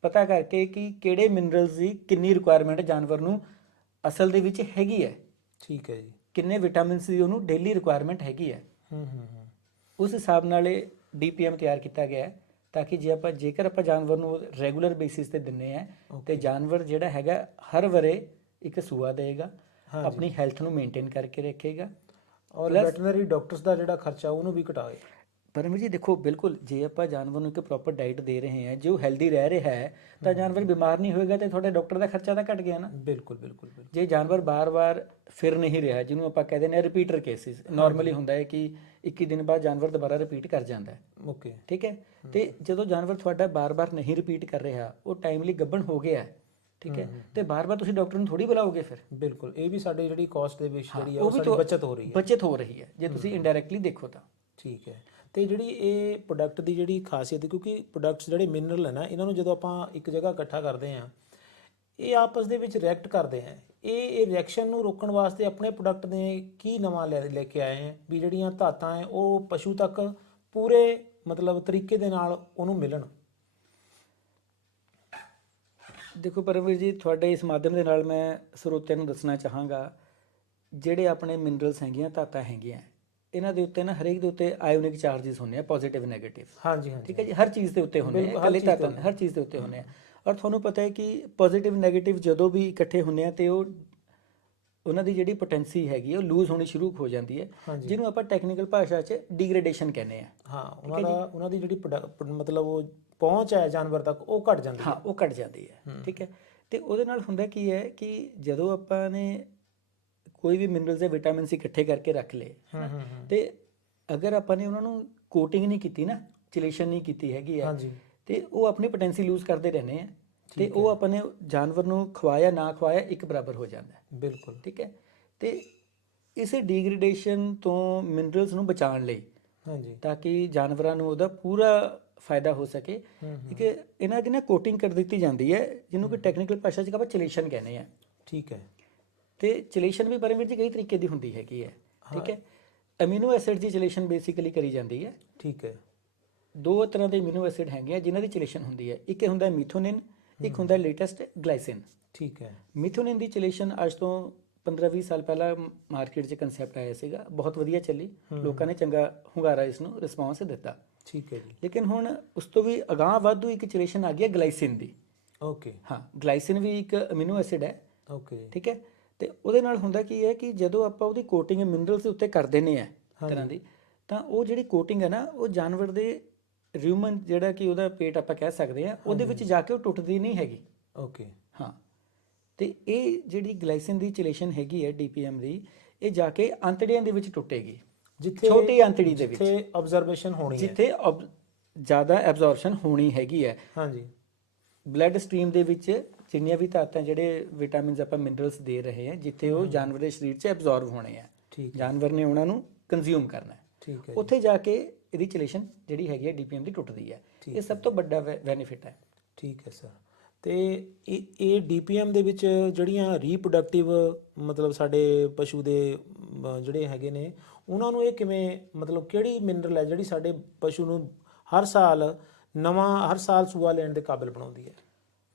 ਪਤਾ ਕਰਕੇ ਕਿ ਕਿਹੜੇ ਮਿਨਰਲਸ ਦੀ ਕਿੰਨੀ ਰਿਕੁਆਇਰਮੈਂਟ ਜਾਨਵਰ ਨੂੰ ਅਸਲ ਦੇ ਵਿੱਚ ਹੈਗੀ ਹੈ। ਠੀਕ ਹੈ ਜੀ। ਕਿੰਨੇ ਵਿਟਾਮਿਨਸ ਦੀ ਉਹਨੂੰ ਡੇਲੀ ਰਿਕੁਆਇਰਮੈਂਟ ਹੈਗੀ ਹੈ। ਹੂੰ ਹੂੰ ਹੂੰ। ਉਸ ਹਿਸਾਬ ਨਾਲ ਇਹ DPM ਤਿਆਰ ਕੀਤਾ ਗਿਆ ਹੈ। ਤਾਂ ਕਿ ਜੇ ਆਪਾਂ ਜੇਕਰ ਆਪਾਂ ਜਾਨਵਰ ਨੂੰ ਰੈਗੂਲਰ ਬੇਸਿਸ ਤੇ ਦਿੰਨੇ ਆ ਤੇ ਜਾਨਵਰ ਜਿਹੜਾ ਹੈਗਾ ਹਰ ਵਰੇ ਇੱਕ ਸੂਆ ਦੇਗਾ। ਆਪਣੀ ਹੈਲਥ ਨੂੰ ਮੇਨਟੇਨ ਕਰਕੇ ਰੱਖੇਗਾ। ਔਰ ਵੈਟਰਨਰੀ ਡਾਕਟਰਸ ਦਾ ਜਿਹੜਾ ਖਰਚਾ ਉਹਨੂੰ ਵੀ ਘਟਾਏ ਪਰਮਜੀਤ ਜੀ ਦੇਖੋ ਬਿਲਕੁਲ ਜੇ ਆਪਾਂ ਜਾਨਵਰ ਨੂੰ ਇੱਕ ਪ੍ਰੋਪਰ ਡਾਈਟ ਦੇ ਰਹੇ ਹਾਂ ਜੋ ਹੈਲਦੀ ਰਹਿ ਰਿਹਾ ਹੈ ਤਾਂ ਜਾਨਵਰ ਬਿਮਾਰ ਨਹੀਂ ਹੋਏਗਾ ਤੇ ਤੁਹਾਡੇ ਡਾਕਟਰ ਦਾ ਖਰਚਾ ਤਾਂ ਘਟ ਗਿਆ ਨਾ। ਬਿਲਕੁਲ ਬਿਲਕੁਲ ਜੇ ਜਾਨਵਰ ਬਾਰ-ਬਾਰ ਫਿਰ ਨਹੀਂ ਰਿਹਾ ਜਿਹਨੂੰ ਆਪਾਂ ਕਹਿੰਦੇ ਨੇ ਰਿਪੀਟਰ ਕੇਸਿਸ ਨਾਰਮਲੀ ਹੁੰਦਾ ਹੈ ਕਿ 21 ਦਿਨ ਬਾਅਦ ਜਾਨਵਰ ਦੁਬਾਰਾ ਰਿਪੀਟ ਕਰ ਜਾਂਦਾ ਹੈ। ਓਕੇ ਠੀਕ ਹੈ? ਤੇ ਜਦੋਂ ਜਾਨਵਰ ਤੁਹਾਡਾ ਬਾਰ-ਬਾਰ ਨਹੀਂ ਰਿਪੀਟ ਕਰ ਰਿਹਾ ਉਹ ਟਾਈਮਲੀ ਗੱਭਣ ਹੋ ਗਿਆ ਹੈ, ਠੀਕ ਹੈ? ਤੇ ਬਾਰ-ਬਾਰ ਤੁਸੀਂ ਡਾਕਟਰ ਨੂੰ ਥੋੜੀ ਬੁਲਾਓਗੇ ਫਿਰ? ਬਿਲਕੁਲ। ਇਹ ਵੀ ਸਾਡੀ ਜਿਹੜੀ ਕਾਸਟ ਦੇ ਵਿੱਚ ਜਿਹੜੀ ਹੈ ਉਹ ਉਹ ਸਾਡੀ ਬਚਤ ਹੋ ਰਹੀ ਹੈ। ਬਚਤ ਹੋ ਰਹੀ ਹੈ ਜੇ ਤੁਸੀਂ ਇਨਡਾਇਰੈਕਟਲੀ ਦੇਖੋ ਤਾਂ। ਠੀਕ ਹੈ। ਤੇ ਜਿਹੜੀ ਇਹ ਪ੍ਰੋਡਕਟ ਦੀ ਜਿਹੜੀ ਖਾਸੀਅਤ ਹੈ, ਕਿਉਂਕਿ ਪ੍ਰੋਡਕਟਸ ਜਿਹੜੇ ਮਿਨਰਲ ਹੈ ਨਾ, ਇਹਨਾਂ ਨੂੰ ਜਦੋਂ ਆਪਾਂ ਇੱਕ ਜਗ੍ਹਾ ਇਕੱਠਾ ਕਰਦੇ ਹਾਂ, ਇਹ ਆਪਸ ਦੇ ਵਿੱਚ ਰਿਐਕਟ ਕਰਦੇ ਹੈ। ਇਹ ਇਹ ਰਿਐਕਸ਼ਨ ਨੂੰ ਰੋਕਣ ਵਾਸਤੇ ਆਪਣੇ ਪ੍ਰੋਡਕਟ ਨੇ ਕੀ ਨਵਾਂ ਲੈ ਲੈ ਕੇ ਆਏ ਹੈ, ਵੀ ਜਿਹੜੀਆਂ ਧਾਤਾਂ ਹੈ, ਉਹ ਪਸ਼ੂ ਤੱਕ ਪੂਰੇ ਮਤਲਬ ਤਰੀਕੇ ਦੇ ਨਾਲ ਉਹਨੂੰ ਮਿਲਣ। ਦੇਖੋ ਪਰਮਵੀਰ ਜੀ, ਤੁਹਾਡੇ ਇਸ ਮਾਧਿਅਮ ਦੇ ਨਾਲ ਮੈਂ ਸਰੋਤਿਆਂ ਨੂੰ ਦੱਸਣਾ ਚਾਹਾਂਗਾ, ਜਿਹੜੇ ਆਪਣੇ ਮਿਨਰਲਸ ਹੈਗੀਆਂ, ਧਾਤਾਂ ਹੈਗੀਆਂ ਇਹਨਾਂ ਦੇ ਉੱਤੇ ਨਾ ਹਰੇਕ ਦੇ ਉੱਤੇ ਆਇਓਨਿਕ ਚਾਰजेस ਹੁੰਦੇ ਆ ਪੋਜ਼ਿਟਿਵ ਨੈਗੇਟਿਵ ਹਾਂਜੀ ਹਾਂਜੀ। ਠੀਕ ਹੈ ਜੀ? ਹਰ ਚੀਜ਼ ਦੇ ਉੱਤੇ ਹੁੰਦੇ ਆ ਇਕੱਲੇ ਚੀਜ਼ ਤੇ ਧਾਤਾਂ ਹਰ ਚੀਜ਼ ਦੇ ਉੱਤੇ ਹੁੰਦੇ ਆ। ਔਰ ਤੁਹਾਨੂੰ ਪਤਾ ਹੈ ਕਿ ਪੋਜ਼ਿਟਿਵ ਨੈਗੇਟਿਵ ਜਦੋਂ ਵੀ ਇਕੱਠੇ ਹੁੰਦੇ ਆ ਤੇ ਉਹ ਉਹਨਾਂ ਦੀ ਜਿਹੜੀ ਪੋਟੈਂਸੀ ਹੈਗੀ ਉਹ ਲੂਜ਼ ਹੋਣੀ ਸ਼ੁਰੂ ਹੋ ਜਾਂਦੀ ਹੈ ਜਿਹਨੂੰ ਆਪਾਂ ਟੈਕਨੀਕਲ ਭਾਸ਼ਾ 'ਚ ਡੀਗ੍ਰੇਡੇਸ਼ਨ ਕਹਿੰਦੇ ਆ। ਹਾਂ ਉਹਨਾਂ ਦਾ ਉਹਨਾਂ ਦੀ ਜਿਹੜੀ ਮਤਲਬ ਉਹ ਪਹੁੰਚ ਹੈ ਜਾਨਵਰ ਤੱਕ ਉਹ ਘਟ ਜਾਂਦੀ ਹੈ ਹਾਂ। ਉਹ ਘਟ ਜਾਂਦੀ ਹੈ। ਠੀਕ ਹੈ? ਤੇ ਉਹਦੇ ਨਾਲ ਹੁੰਦਾ ਕੀ ਹੈ ਕਿ ਜਦੋਂ ਆਪਾਂ ਨੇ ਕੋਈ ਵੀ ਮਿਨਰਲਸ ਜਾਂ ਵਿਟਾਮਿਨਸ ਇਕੱਠੇ ਕਰਕੇ ਰੱਖ ਲਏ। ਹੂੰ ਤੇ ਅਗਰ ਆਪਾਂ ਨੇ ਉਹਨਾਂ ਨੂੰ ਕੋਟਿੰਗ ਨਹੀਂ ਕੀਤੀ ਨਾ ਚਿਲੇਸ਼ਨ ਨਹੀਂ ਕੀਤੀ ਹੈਗੀ ਹੈ ਹਾਂਜੀ। ਤੇ ਉਹ ਆਪਣੀ ਪੋਟੈਂਸੀ ਲੂਜ਼ ਕਰਦੇ ਰਹਿੰਦੇ ਆ। ਤੇ ਉਹ ਆਪਾਂ ਨੇ ਜਾਨਵਰ ਨੂੰ ਖਵਾਇਆ ਨਾ ਖਵਾਇਆ ਇੱਕ ਬਰਾਬਰ ਹੋ ਜਾਂਦਾ। ਹੈ ਬਿਲਕੁਲ। ਠੀਕ ਹੈ? ਤੇ ਇਸੇ ਡੀਗ੍ਰੇਡੇਸ਼ਨ ਤੋਂ ਮਿਨਰਲਸ ਨੂੰ ਬਚਾਉਣ ਲਈ ਹਾਂਜੀ। ਤਾਂ ਕਿ ਜਾਨਵਰਾਂ ਨੂੰ ਉਹਦਾ ਪੂਰਾ ਫਾਇਦਾ ਹੋ ਸਕੇ। ਹੂੰ ਇੱਕ ਇਹਨਾਂ ਦੀ ਨਾ ਕੋਟਿੰਗ ਕਰ ਦਿੱਤੀ ਜਾਂਦੀ ਹੈ ਜਿਹਨੂੰ ਕਿ ਟੈਕਨੀਕਲ ਭਾਸ਼ਾ 'ਚ ਆਪਾਂ ਚਿਲੇਸ਼ਨ ਕਹਿੰਦੇ ਆ ਠੀਕ ਹੈ। ਤੇ ਚਿਲੇਸ਼ਨ ਵੀ ਪਰਮਿਟ 'ਚ ਕਈ ਤਰੀਕੇ ਦੀ ਹੁੰਦੀ ਹੈਗੀ ਹੈ ਠੀਕ ਹੈ? ਅਮੀਨੋ ਐਸਿਡ ਦੀ ਚਿਲੇਸ਼ਨ ਬੇਸਿਕਲੀ ਕਰੀ ਜਾਂਦੀ ਹੈ। ਠੀਕ ਹੈ। ਦੋ ਤਰ੍ਹਾਂ ਦੇ ਅਮੀਨੋ ਐਸਿਡ ਹੈਗੇ ਆ ਜਿਨ੍ਹਾਂ ਦੀ ਚਿਲੇਸ਼ਨ ਹੁੰਦੀ ਹੈ। ਇੱਕ ਹੁੰਦਾ ਮੀਥੋਨਿਨ ਇੱਕ ਹੁੰਦਾ ਲੇਟੈਸਟ ਗਲਾਈਸਿਨ ਠੀਕ ਹੈ। ਮੀਥੋਨਿਨ ਦੀ ਚਿਲੇਸ਼ਨ ਅੱਜ ਤੋਂ 15-20 ਸਾਲ ਪਹਿਲਾਂ ਮਾਰਕੀਟ 'ਚ ਕਨਸੈਪਟ ਆਇਆ ਸੀਗਾ ਬਹੁਤ ਵਧੀਆ ਚੱਲੀ। ਲੋਕਾਂ ਨੇ ਚੰਗਾ ਹੁੰਗਾਰਾ ਇਸ ਨੂੰ ਰਿਸਪਾਂਸ ਦਿੱਤਾ। ਠੀਕ ਹੈ ਜੀ। ਲੇਕਿਨ ਹੁਣ ਉਸ ਤੋਂ ਵੀ ਅਗਾਂਹ ਵਾਧੂ ਇੱਕ ਚਿਲੇਸ਼ਨ ਆ ਗਈ ਹੈ ਗਲਾਈਸਿਨ ਦੀ। ਓਕੇ। ਹਾਂ ਗਲਾਈਸਿਨ ਵੀ ਇੱਕ ਅਮੀਨੋ ਐਸਿਡ ਹੈ। ਓਕੇ। ਠੀਕ ਹੈ? ਤੇ ਉਹਦੇ ਨਾਲ ਹੁੰਦਾ ਕੀ ਹੈ ਕਿ ਜਦੋਂ ਆਪਾਂ ਉਹਦੀ ਕੋਟਿੰਗ ਮਿਨਰਲਸ ਦੇ ਉੱਤੇ ਕਰ ਦਿੰਨੇ ਆ ਤਰ੍ਹਾਂ ਦੀ ਤਾਂ ਉਹ ਜਿਹੜੀ ਕੋਟਿੰਗ ਹੈ ਨਾ ਉਹ ਜਾਨਵਰ ਦੇ ਰਿਊਮਨ ਜਿਹੜਾ ਕਿ ਉਹਦਾ ਪੇਟ ਆਪਾਂ ਕਹਿ ਸਕਦੇ ਆ ਉਹਦੇ ਵਿੱਚ ਜਾ ਕੇ ਉਹ ਟੁੱਟਦੀ ਨਹੀਂ ਹੈਗੀ। ਓਕੇ। ਹਾਂ। ਤੇ ਇਹ ਜਿਹੜੀ ਗਲਾਈਸਿਨ ਦੀ ਚਿਲੇਸ਼ਨ ਹੈਗੀ ਹੈ ਡੀਪੀਐਮ ਦੀ ਇਹ ਜਾ ਕੇ ਅੰਤੜੀਆਂ ਦੇ ਵਿੱਚ ਟੁੱਟੇਗੀ। ਜਿੱਥੇ ਛੋਟੀ ਅੰਤੜੀ ਦੇ ਵਿੱਚ। ਜਿੱਥੇ ਆਬਜ਼ਰਵੇਸ਼ਨ ਹੋਣੀ ਹੈ। ਜਿੱਥੇ ਜ਼ਿਆਦਾ ਐਬਜ਼ੌਰਪਸ਼ਨ ਹੋਣੀ ਹੈਗੀ ਹੈ। ਹਾਂਜੀ। ਬਲੱਡ ਸਟ੍ਰੀਮ ਦੇ ਵਿੱਚ ਜਿੰਨੀਆਂ ਵੀ ਧਾਤਾਂ ਜਿਹੜੇ ਵਿਟਾਮਿਨਸ ਆਪਾਂ ਮਿਨਰਲਸ ਦੇ ਰਹੇ ਹਾਂ ਜਿੱਥੇ ਉਹ ਜਾਨਵਰ ਦੇ ਸਰੀਰ 'ਚ ਐਬਜ਼ੌਰਬ ਹੋਣੇ ਆ। ਠੀਕ ਜਾਨਵਰ ਨੇ ਉਹਨਾਂ ਨੂੰ ਕੰਜ਼ਿਊਮ ਕਰਨਾ ਹੈ। ਠੀਕ ਹੈ ਉੱਥੇ ਜਾ ਕੇ ਇਹਦੀ ਚਿਲੇਸ਼ਨ ਜਿਹੜੀ ਹੈਗੀ ਹੈ ਡੀਪੀਐਮ ਦੀ ਟੁੱਟਦੀ ਹੈ। ਇਹ ਸਭ ਤੋਂ ਵੱਡਾ ਬੈਨੀਫਿਟ ਹੈ। ਠੀਕ ਹੈ ਸਰ। ਤੇ ਇਹ ਇਹ ਡੀਪੀਐਮ ਦੇ ਵਿੱਚ ਜਿਹੜੀਆਂ ਰੀਪਰੋਡਕਟਿਵ ਮਤਲਬ ਸਾਡੇ ਪਸ਼ੂ ਦੇ ਜਿਹੜੇ ਹੈਗੇ ਨੇ ਉਹਨਾਂ ਨੂੰ ਇਹ ਕਿਵੇਂ ਮਤਲਬ ਕਿਹੜੀ ਮਿਨਰਲ ਹੈ ਜਿਹੜੀ ਸਾਡੇ ਪਸ਼ੂ ਨੂੰ ਹਰ ਸਾਲ ਨਵਾਂ ਹਰ ਸਾਲ ਸੂਆ ਲੈਣ ਦੇ ਕਾਬਿਲ ਬਣਾਉਂਦੀ ਹੈ?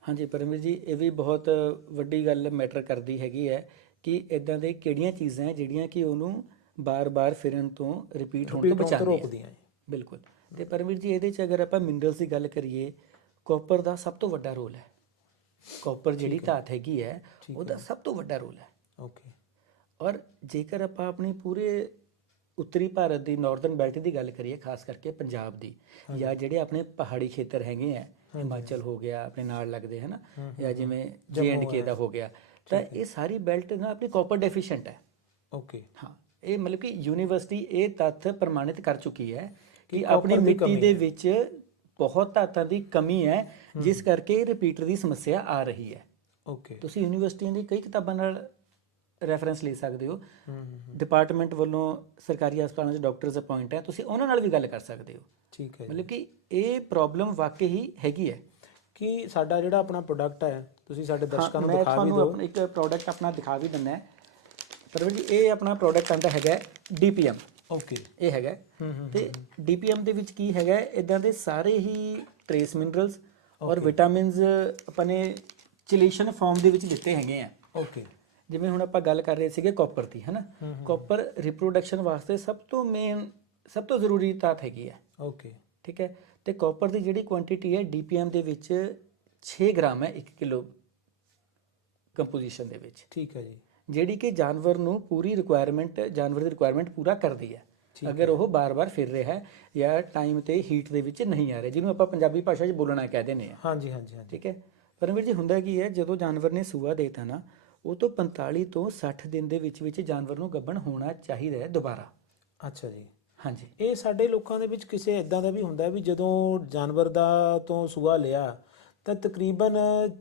ਹਾਂਜੀ ਪਰਮਵੀਰ ਜੀ ਇਹ ਵੀ ਬਹੁਤ ਵੱਡੀ ਗੱਲ ਮੈਟਰ ਕਰਦੀ ਹੈਗੀ ਹੈ ਕਿ ਇਦਾਂ ਦੇ ਕਿਹੜੀਆਂ ਚੀਜ਼ਾਂ ਹੈ ਜਿਹੜੀਆਂ ਕਿ ਉਹਨੂੰ ਬਾਰ-ਬਾਰ ਫਿਰਨ ਤੋਂ ਰਿਪੀਟ ਹੋਣ ਤੋਂ ਬਚਾਉਂਦੀਆਂ ਹੈ। ਬਿਲਕੁਲ। ਤੇ ਪਰਮਵੀਰ ਜੀ ਇਹਦੇ 'ਚ ਅਗਰ ਆਪਾਂ ਮਿਨਰਲਸ ਦੀ ਗੱਲ ਕਰੀਏ ਕਾਪਰ ਦਾ ਸਭ ਤੋਂ ਵੱਡਾ ਰੋਲ ਹੈ। ਕਾਪਰ ਜਿਹੜੀ ਧਾਤ ਹੈਗੀ ਹੈ ਉਹਦਾ ਸਭ ਤੋਂ ਵੱਡਾ ਰੋਲ ਹੈ। ਓਕੇ। ਔਰ ਜੇਕਰ ਆਪਾਂ ਆਪਣੀ ਪੂਰੇ ਉੱਤਰੀ ਭਾਰਤ ਦੀ ਨਾਰਥਰਨ ਬੈਲਟ ਦੀ ਗੱਲ ਕਰੀਏ ਖਾਸ ਕਰਕੇ ਪੰਜਾਬ ਦੀ ਜਾਂ ਜਿਹੜੇ ਆਪਣੇ ਪਹਾੜੀ ਖੇਤਰ ਹੈਗੇ ਆ ਹਿਮਾਚਲ ਹੋ ਗਿਆ ਆਪਣੇ ਨਾਲ ਲੱਗਦੇ ਹੈ ਨਾ ਜਾਂ ਜਿਵੇਂ ਜੇ ਐਂਡ ਕੇ ਦਾ ਹੋ ਗਿਆ। ਤਾਂ ਇਹ ਸਾਰੀ ਬੈਲਟ ਨਾ ਆਪਣੀ ਕਾਪਰ ਡੈਫੀਸ਼ੀਐਂਟ ਹੈ। ਓਕੇ। ਹਾਂ ਇਹ ਮਤਲਬ ਕਿ ਯੂਨੀਵਰਸਿਟੀ ਇਹ ਤੱਥ ਪ੍ਰਮਾਣਿਤ ਕਰ ਚੁੱਕੀ ਹੈ ਕਿ ਆਪਣੀ ਮਿੱਟੀ ਦੇ ਵਿੱਚ ਬਹੁਤ ਧਾਤਾਂ ਦੀ ਕਮੀ ਹੈ ਜਿਸ ਕਰਕੇ ਰਿਪੀਟਰ ਦੀ ਸਮੱਸਿਆ ਆ ਰਹੀ ਹੈ। ਓਕੇ। ਤੁਸੀਂ ਯੂਨੀਵਰਸਿਟੀਆਂ ਦੀ ਕਈ ਕਿਤਾਬਾਂ ਨਾਲ ਰੈਫਰੈਂਸ ਲੈ ਸਕਦੇ ਹੋ। ਡਿਪਾਰਟਮੈਂਟ ਵੱਲੋਂ ਸਰਕਾਰੀ ਹਸਪਤਾਲਾਂ 'ਚ ਡਾਕਟਰਸ ਅਪਾਇੰਟ ਹੈ। ਤੁਸੀਂ ਉਹਨਾਂ ਨਾਲ ਵੀ ਗੱਲ ਕਰ ਸਕਦੇ ਹੋ। ਠੀਕ ਹੈ। ਮਤਲਬ ਕਿ ਇਹ ਪ੍ਰੋਬਲਮ ਵਾਕਈ ਹੀ ਹੈਗੀ ਹੈ। ਕਿ ਸਾਡਾ ਜਿਹੜਾ ਆਪਣਾ ਪ੍ਰੋਡਕਟ ਹੈ ਤੁਸੀਂ ਸਾਡੇ ਦਰਸ਼ਕਾਂ ਨੂੰ ਦਿਖਾ ਵੀ ਦਿਓ। ਆਪਣਾ ਇੱਕ ਪ੍ਰੋਡਕਟ ਆਪਣਾ ਦਿਖਾ ਵੀ ਦਿੰਦਾ ਹੈ। ਪਰਵਰ ਜੀ ਇਹ ਆਪਣਾ ਪ੍ਰੋਡਕਟ ਆਂਦਾ ਹੈਗਾ ਡੀਪੀਐਮ ਓਕੇ ਇਹ ਹੈਗਾ। ਤੇ ਡੀਪੀਐਮ ਦੇ ਵਿੱਚ ਕੀ ਹੈਗਾ ਇਦਾਂ ਦੇ ਸਾਰੇ ਹੀ ਟ੍ਰੇਸ ਮਿਨਰਲਸ ਔਰ ਵਿਟਾਮਿਨਸ ਆਪਾਂ ਨੇ ਚਿਲੇਸ਼ਨ ਫਾਰਮ ਦੇ ਵਿੱਚ ਦਿੱਤੇ ਹੈਗੇ ਆ। ਓਕੇ ਜਿਵੇਂ ਹੁਣ ਆਪਾਂ ਗੱਲ ਕਰ ਰਹੇ ਸੀਗੇ ਕਾਪਰ ਦੀ ਹੈਨਾ? ਕਾਪਰ ਰਿਪਰੋਡਕਸ਼ਨ ਵਾਸਤੇ ਸਭ ਤੋਂ ਮੇਨ ਸਭ ਤੋਂ ਜ਼ਰੂਰੀ ਧਾਤ ਹੈਗੀ ਹੈ। ਓਕੇ ਠੀਕ ਹੈ? ਤੇ ਕਾਪਰ ਦੀ ਜਿਹੜੀ ਕੁਆਂਟੀਟੀ ਹੈ ਡੀਪੀਐਮ ਦੇ ਵਿੱਚ 6 ਗ੍ਰਾਮ ਹੈ 1 ਕਿਲੋ ਕੰਪੋਜੀਸ਼ਨ ਦੇ ਵਿੱਚ। ਠੀਕ ਹੈ ਜੀ। ਜਿਹੜੀ ਕਿ ਜਾਨਵਰ ਨੂੰ ਪੂਰੀ ਰਿਕੁਆਇਰਮੈਂਟ ਜਾਨਵਰ ਦੀ ਰਿਕੁਆਇਰਮੈਂਟ ਪੂਰਾ ਕਰਦੀ ਹੈ। ਅਗਰ ਉਹ ਬਾਰ-ਬਾਰ ਫਿਰ ਰਿਹਾ ਹੈ ਜਾਂ ਟਾਈਮ ਤੇ ਹੀਟ ਦੇ ਵਿੱਚ ਨਹੀਂ ਆ ਰਿਹਾ ਜਿਹਨੂੰ ਆਪਾਂ ਪੰਜਾਬੀ ਭਾਸ਼ਾ 'ਚ ਬੋਲਣਾ ਕਹਿ ਦਿੰਦੇ ਆ ਹਾਂਜੀ ਹਾਂਜੀ ਹਾਂਜੀ। ਠੀਕ ਹੈ? ਪਰਮਵੀਰ ਜੀ ਹੁੰਦਾ ਕੀ ਹੈ? ਜਦੋਂ ਜਾਨਵਰ ਨੇ ਸੂਆ ਦੇਤਾ ਨਾ ਉਹ ਤੋਂ 45 ਤੋਂ 60 ਦਿਨ ਦੇ ਵਿੱਚ ਵਿੱਚ ਜਾਨਵਰ ਨੂੰ ਗੱਭਣ ਹੋਣਾ ਚਾਹੀਦਾ ਹੈ ਦੁਬਾਰਾ। ਅੱਛਾ ਜੀ। ਹਾਂਜੀ। ਇਹ ਸਾਡੇ ਲੋਕਾਂ ਦੇ ਵਿੱਚ ਕਿਸੇ ਇਦਾਂ ਦਾ ਵੀ ਹੁੰਦਾ ਵੀ ਜਦੋਂ ਜਾਨਵਰ ਦਾ ਤੋਂ ਸੂਆ ਲਿਆ ਤਾਂ ਤਕਰੀਬਨ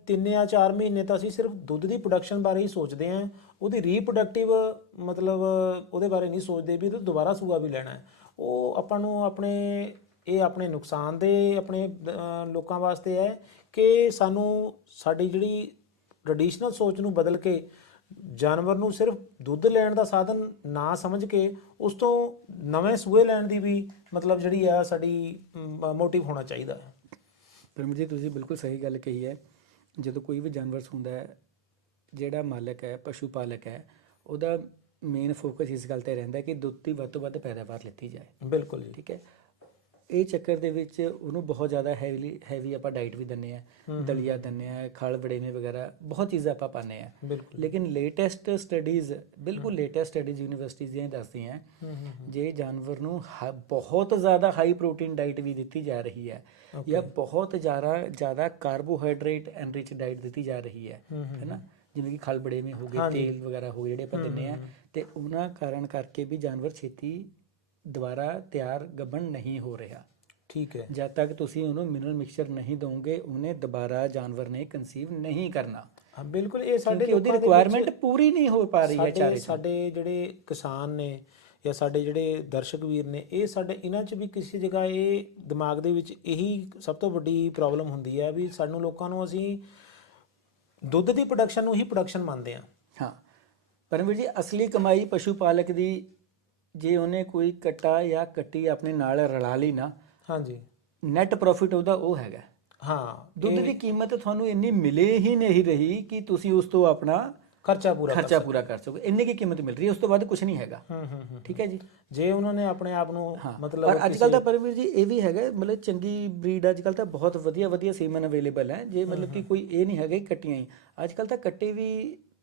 3 ਜਾਂ 4 ਮਹੀਨੇ ਤਾਂ ਅਸੀਂ ਸਿਰਫ ਦੁੱਧ ਦੀ ਪ੍ਰੋਡਕਸ਼ਨ ਬਾਰੇ ਹੀ ਸੋਚਦੇ ਆਂ ਉਹਦੀ ਰੀਪਰੋਡਕਟਿਵ ਮਤਲਬ ਉਹਦੇ ਬਾਰੇ ਨਹੀਂ ਸੋਚਦੇ ਵੀ ਉਹ ਦੁਬਾਰਾ ਸੂਆ ਵੀ ਲੈਣਾ ਹੈ। ਉਹ ਆਪਾਂ ਨੂੰ ਆਪਣੇ ਇਹ ਆਪਣੇ ਨੁਕਸਾਨ ਦੇ ਆਪਣੇ ਲੋਕਾਂ ਵਾਸਤੇ ਹੈ ਕਿ ਸਾਨੂੰ ਸਾਡੀ ਜਿਹੜੀ ਟ੍ਰੈਡੀਸ਼ਨਲ ਸੋਚ ਨੂੰ ਬਦਲ ਕੇ ਜਾਨਵਰ ਨੂੰ ਸਿਰਫ ਦੁੱਧ ਲੈਣ ਦਾ ਸਾਧਨ ਨਾ ਸਮਝ ਕੇ ਉਸ ਤੋਂ ਨਵੇਂ ਸੂਏ ਲੈਣ ਦੀ ਵੀ ਮਤਲਬ ਜਿਹੜੀ ਆ ਸਾਡੀ ਮੋਟਿਵ ਹੋਣਾ ਚਾਹੀਦਾ ਹੈ। ਪਰਮਵੀਰ ਜੀ ਤੁਸੀਂ ਬਿਲਕੁਲ ਸਹੀ ਗੱਲ ਕਹੀ ਹੈ। ਜਦੋਂ ਕੋਈ ਵੀ ਜਾਨਵਰ ਹੁੰਦਾ ਹੈ ਜਿਹੜਾ ਮਾਲਕ ਹੈ ਪਸ਼ੂ ਪਾਲਕ ਹੈ ਉਹਦਾ ਮੇਨ ਫੋਕਸ ਇਸ ਗੱਲ ਤੇ ਰਹਿੰਦਾ ਕਿ ਦੁੱਧ ਦੀ ਵੱਧ ਤੋਂ ਵੱਧ ਪੈਦਾਵਾਰ ਲਿੱਤੀ ਜਾਏ। ਬਿਲਕੁਲ ਠੀਕ ਹੈ। ਇਹ ਚੱਕਰ ਦੇ ਵਿੱਚ ਉਹਨੂੰ ਬਹੁਤ ਜ਼ਿਆਦਾ ਹੈਵੀਲੀ ਹੈਵੀ ਆਪਾਂ ਡਾਈਟ ਵੀ ਦਿੰਨੇ ਆ ਦਲੀਆ ਦਿੰਨੇ ਆ ਖਲ ਵੜੇਵੇਂ ਵਗੈਰਾ ਬਹੁਤ ਚੀਜ਼ਾਂ ਆਪਾਂ ਪਾਉਂਦੇ ਆ ਲੇਕਿਨ ਲੇਟੈਸਟ ਸਟੱਡੀਜ਼ ਬਿਲਕੁਲ ਲੇਟੈਸਟ ਸਟੱਡੀਜ਼ ਯੂਨੀਵਰਸਿਟੀਜ਼ ਦੀਆਂ ਦੱਸਦੀਆਂ ਜੇ ਜਾਨਵਰ ਨੂੰ ਬਹੁਤ ਜ਼ਿਆਦਾ ਹਾਈ ਪ੍ਰੋਟੀਨ ਡਾਈਟ ਵੀ ਦਿੱਤੀ ਜਾ ਰਹੀ ਹੈ ਜਾਂ ਬਹੁਤ ਜ਼ਿਆਦਾ ਜ਼ਿਆਦਾ ਕਾਰਬੋਹਾਈਡਰੇਟ ਐਨਰਿਚ ਡਾਈਟ ਦਿੱਤੀ ਜਾ ਰਹੀ ਹੈ ਹੈਨਾ ਜਿਵੇਂ ਕਿ ਖਲ ਬੜੇਵੇਂ ਹੋ ਗਏ ਤੇਲ ਵਗੈਰਾ ਹੋ ਗਏ ਜਿਹੜੇ ਆਪਾਂ ਦਿੰਨੇ ਆ ਤੇ ਉਹਨਾਂ ਕਾਰਨ ਕਰਕੇ ਵੀ ਜਾਨਵਰ ਛੇਤੀ ਦੁਬਾਰਾ ਤਿਆਰ ਗੱਭਣ ਨਹੀਂ ਹੋ ਰਿਹਾ। ਠੀਕ ਹੈ। ਜਦ ਤੱਕ ਤੁਸੀਂ ਉਹਨੂੰ ਮਿਨਰਲ ਮਿਕਸਚਰ ਨਹੀਂ ਦੋਗੇ ਉਹਨੇ ਦੁਬਾਰਾ ਜਾਨਵਰ ਨੇ ਕਨਸੀਵ ਨਹੀਂ ਕਰਨਾ। ਹਾਂ ਬਿਲਕੁਲ ਇਹ ਸਾਡੇ ਉਹਦੀ ਰਿਕੁਆਇਰਮੈਂਟ ਪੂਰੀ ਨਹੀਂ ਹੋ ਪਾ ਰਹੀ ਹੈ ਚਾਰੇ ਸਾਡੇ ਜਿਹੜੇ ਕਿਸਾਨ ਨੇ ਜਾਂ ਸਾਡੇ ਜਿਹੜੇ ਦਰਸ਼ਕ ਵੀਰ ਨੇ ਇਹ ਸਾਡੇ ਇਹਨਾਂ 'ਚ ਵੀ ਕਿਸੇ ਜਗ੍ਹਾ ਇਹ ਦਿਮਾਗ ਦੇ ਵਿੱਚ ਇਹੀ ਸਭ ਤੋਂ ਵੱਡੀ ਪ੍ਰੋਬਲਮ ਹੁੰਦੀ ਹੈ ਵੀ ਸਾਨੂੰ ਲੋਕਾਂ ਨੂੰ ਅਸੀਂ ਦੁੱਧ ਦੀ ਪ੍ਰੋਡਕਸ਼ਨ ਨੂੰ ਹੀ ਪ੍ਰੋਡਕਸ਼ਨ ਮੰਨਦੇ ਆ ਹਾਂ। ਪਰਮਵੀਰ ਜੀ ਅਸਲੀ ਕਮਾਈ ਪਸ਼ੂ ਪਾਲਕ ਦੀ ਜੇ ਉਹਨੇ ਕੋਈ ਕੱਟਾ ਜਾਂ ਕੱਟੀ ਆਪਣੇ ਨਾਲ ਰਲਾ ਲਈ ਨਾ ਹਾਂਜੀ। ਨੈਟ ਪ੍ਰੋਫਿਟ ਉਹਦਾ ਉਹ ਹੈਗਾ। ਹਾਂ ਦੁੱਧ ਦੀ ਕੀਮਤ ਤੁਹਾਨੂੰ ਇੰਨੀ ਮਿਲੇ ਹੀ ਨਹੀਂ ਰਹੀ ਕਿ ਤੁਸੀਂ ਉਸ ਤੋਂ ਆਪਣਾ ਖਰਚਾ ਪੂਰਾ ਖਰਚਾ ਪੂਰਾ ਕਰ ਸਕੋ। ਇੰਨੀ ਕੀ ਕੀਮਤ ਮਿਲ ਰਹੀ ਹੈ ਉਸ ਤੋਂ ਬਾਅਦ ਕੁਝ ਨਹੀਂ ਹੈਗਾ। ਹੂੰ ਹੂੰ ਹੂੰ। ਠੀਕ ਹੈ ਜੀ। ਜੇ ਉਹਨਾਂ ਨੇ ਆਪਣੇ ਆਪ ਨੂੰ ਮਤਲਬ ਪਰ ਅੱਜ ਕੱਲ ਤਾਂ ਪਰਮਵੀਰ ਜੀ ਇਹ ਵੀ ਹੈਗਾ ਮਤਲਬ ਚੰਗੀ ਬਰੀਡ ਅੱਜ ਕੱਲ ਤਾਂ ਬਹੁਤ ਵਧੀਆ ਵਧੀਆ ਸੀਮਨ ਅਵੇਲੇਬਲ ਹੈ। ਜੇ ਮਤਲਬ ਕਿ ਕੋਈ ਇਹ ਨਹੀਂ ਹੈਗਾ ਕਿ ਕੱਟੀਆਂ ਹੀ। ਅੱਜ ਕੱਲ ਤਾਂ ਕੱਟੇ ਵੀ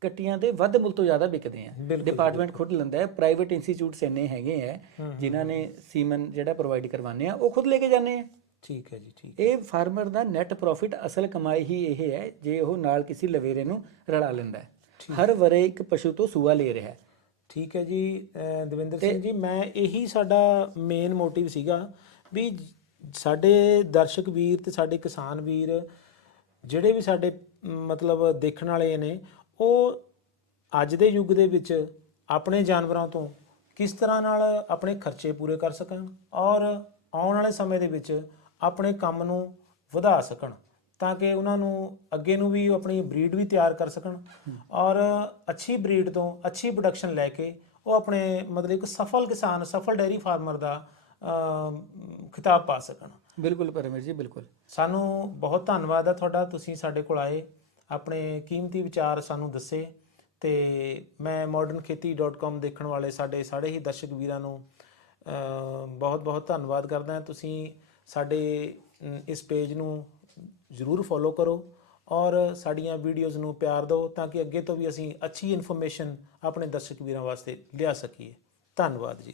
ਕੱਟੀਆਂ ਦੇ ਵੱਧ ਮੁੱਲ ਤੋਂ ਜ਼ਿਆਦਾ ਵਿਕਦੇ ਆ। ਡਿਪਾਰਟਮੈਂਟ ਖੁਦ ਲੈਂਦਾ ਹੈ ਪ੍ਰਾਈਵੇਟ ਇੰਸਟੀਚਿਊਟਸ ਇੰਨੇ ਹੈਗੇ ਆ ਜਿਨ੍ਹਾਂ ਨੇ ਸੀਮਨ ਜਿਹੜਾ ਪ੍ਰੋਵਾਈਡ ਕਰਵਾਉਂਦੇ ਆ ਉਹ ਖੁਦ ਲੈ ਕੇ ਜਾਂਦੇ ਆ। ਠੀਕ ਹੈ ਜੀ ਠੀਕ ਇਹ ਫਾਰਮਰ ਦਾ ਨੈਟ ਪ੍ਰੋਫਿਟ ਅਸਲ ਕਮਾਈ ਹੀ ਇਹ ਹੈ ਜੇ ਉਹ ਨਾਲ ਕਿਸੇ ਲਵੇਰੇ ਨੂੰ ਰਲਾ ਲੈਂਦਾ ਹੈ। ਹਰ ਵਰੇ ਇੱਕ ਪਸ਼ੂ ਤੋਂ ਸੂਆ ਲੈ ਰਿਹਾ ਹੈ। ਠੀਕ ਹੈ ਜੀ ਦਵਿੰਦਰ ਸਿੰਘ ਜੀ ਮੈਂ ਇਹੀ ਸਾਡਾ ਮੇਨ ਮੋਟਿਵ ਸੀਗਾ ਵੀ ਸਾਡੇ ਦਰਸ਼ਕ ਵੀਰ ਤੇ ਸਾਡੇ ਕਿਸਾਨ ਵੀਰ ਜਿਹੜੇ ਵੀ ਸਾਡੇ ਮਤਲਬ ਦੇਖਣ ਵਾਲੇ ਨੇ ਉਹ ਅੱਜ ਦੇ ਯੁੱਗ ਦੇ ਵਿੱਚ ਆਪਣੇ ਜਾਨਵਰਾਂ ਤੋਂ ਕਿਸ ਤਰ੍ਹਾਂ ਨਾਲ ਆਪਣੇ ਖਰਚੇ ਪੂਰੇ ਕਰ ਸਕਣ ਔਰ ਆਉਣ ਵਾਲੇ ਸਮੇਂ ਦੇ ਵਿੱਚ ਆਪਣੇ ਕੰਮ ਨੂੰ ਵਧਾ ਸਕਣ ਤਾਂ ਕਿ ਉਹਨਾਂ ਨੂੰ ਅੱਗੇ ਨੂੰ ਵੀ ਆਪਣੀ ਬਰੀਡ ਵੀ ਤਿਆਰ ਕਰ ਸਕਣ ਔਰ ਅੱਛੀ ਬਰੀਡ ਤੋਂ ਅੱਛੀ ਪ੍ਰੋਡਕਸ਼ਨ ਲੈ ਕੇ ਉਹ ਆਪਣੇ ਮਤਲਬ ਇੱਕ ਸਫਲ ਕਿਸਾਨ ਸਫਲ ਡੈਰੀ ਫਾਰਮਰ ਦਾ ਖਿਤਾਬ ਪਾ ਸਕਣ। ਬਿਲਕੁਲ ਪਰਮੇਸ਼ ਜੀ ਬਿਲਕੁਲ। ਸਾਨੂੰ ਬਹੁਤ ਧੰਨਵਾਦ ਹੈ ਤੁਹਾਡਾ ਤੁਸੀਂ ਸਾਡੇ ਕੋਲ ਆਏ। ਆਪਣੇ ਕੀਮਤੀ ਵਿਚਾਰ ਸਾਨੂੰ ਦੱਸੇ ਤੇ ਮੈਂ modernkheti.com ਦੇਖਣ ਵਾਲੇ ਸਾਡੇ ਸਾਰੇ ਹੀ ਦਰਸ਼ਕ ਵੀਰਾਂ ਨੂੰ ਬਹੁਤ ਬਹੁਤ ਧੰਨਵਾਦ ਕਰਦਾ ਹਾਂ। ਤੁਸੀਂ ਸਾਡੇ ਇਸ ਪੇਜ ਨੂੰ ਜਰੂਰ ਫੋਲੋ ਕਰੋ ਔਰ ਸਾਡੀਆਂ ਵੀਡੀਓਜ਼ ਨੂੰ ਪਿਆਰ ਦਿਓ ਤਾਂ ਕਿ ਅੱਗੇ ਤੋਂ ਵੀ ਅਸੀਂ ਅੱਛੀ ਇਨਫੋਰਮੇਸ਼ਨ ਆਪਣੇ ਦਰਸ਼ਕ ਵੀਰਾਂ ਵਾਸਤੇ ਲਿਆ ਸਕੀਏ। ਧੰਨਵਾਦ ਜੀ।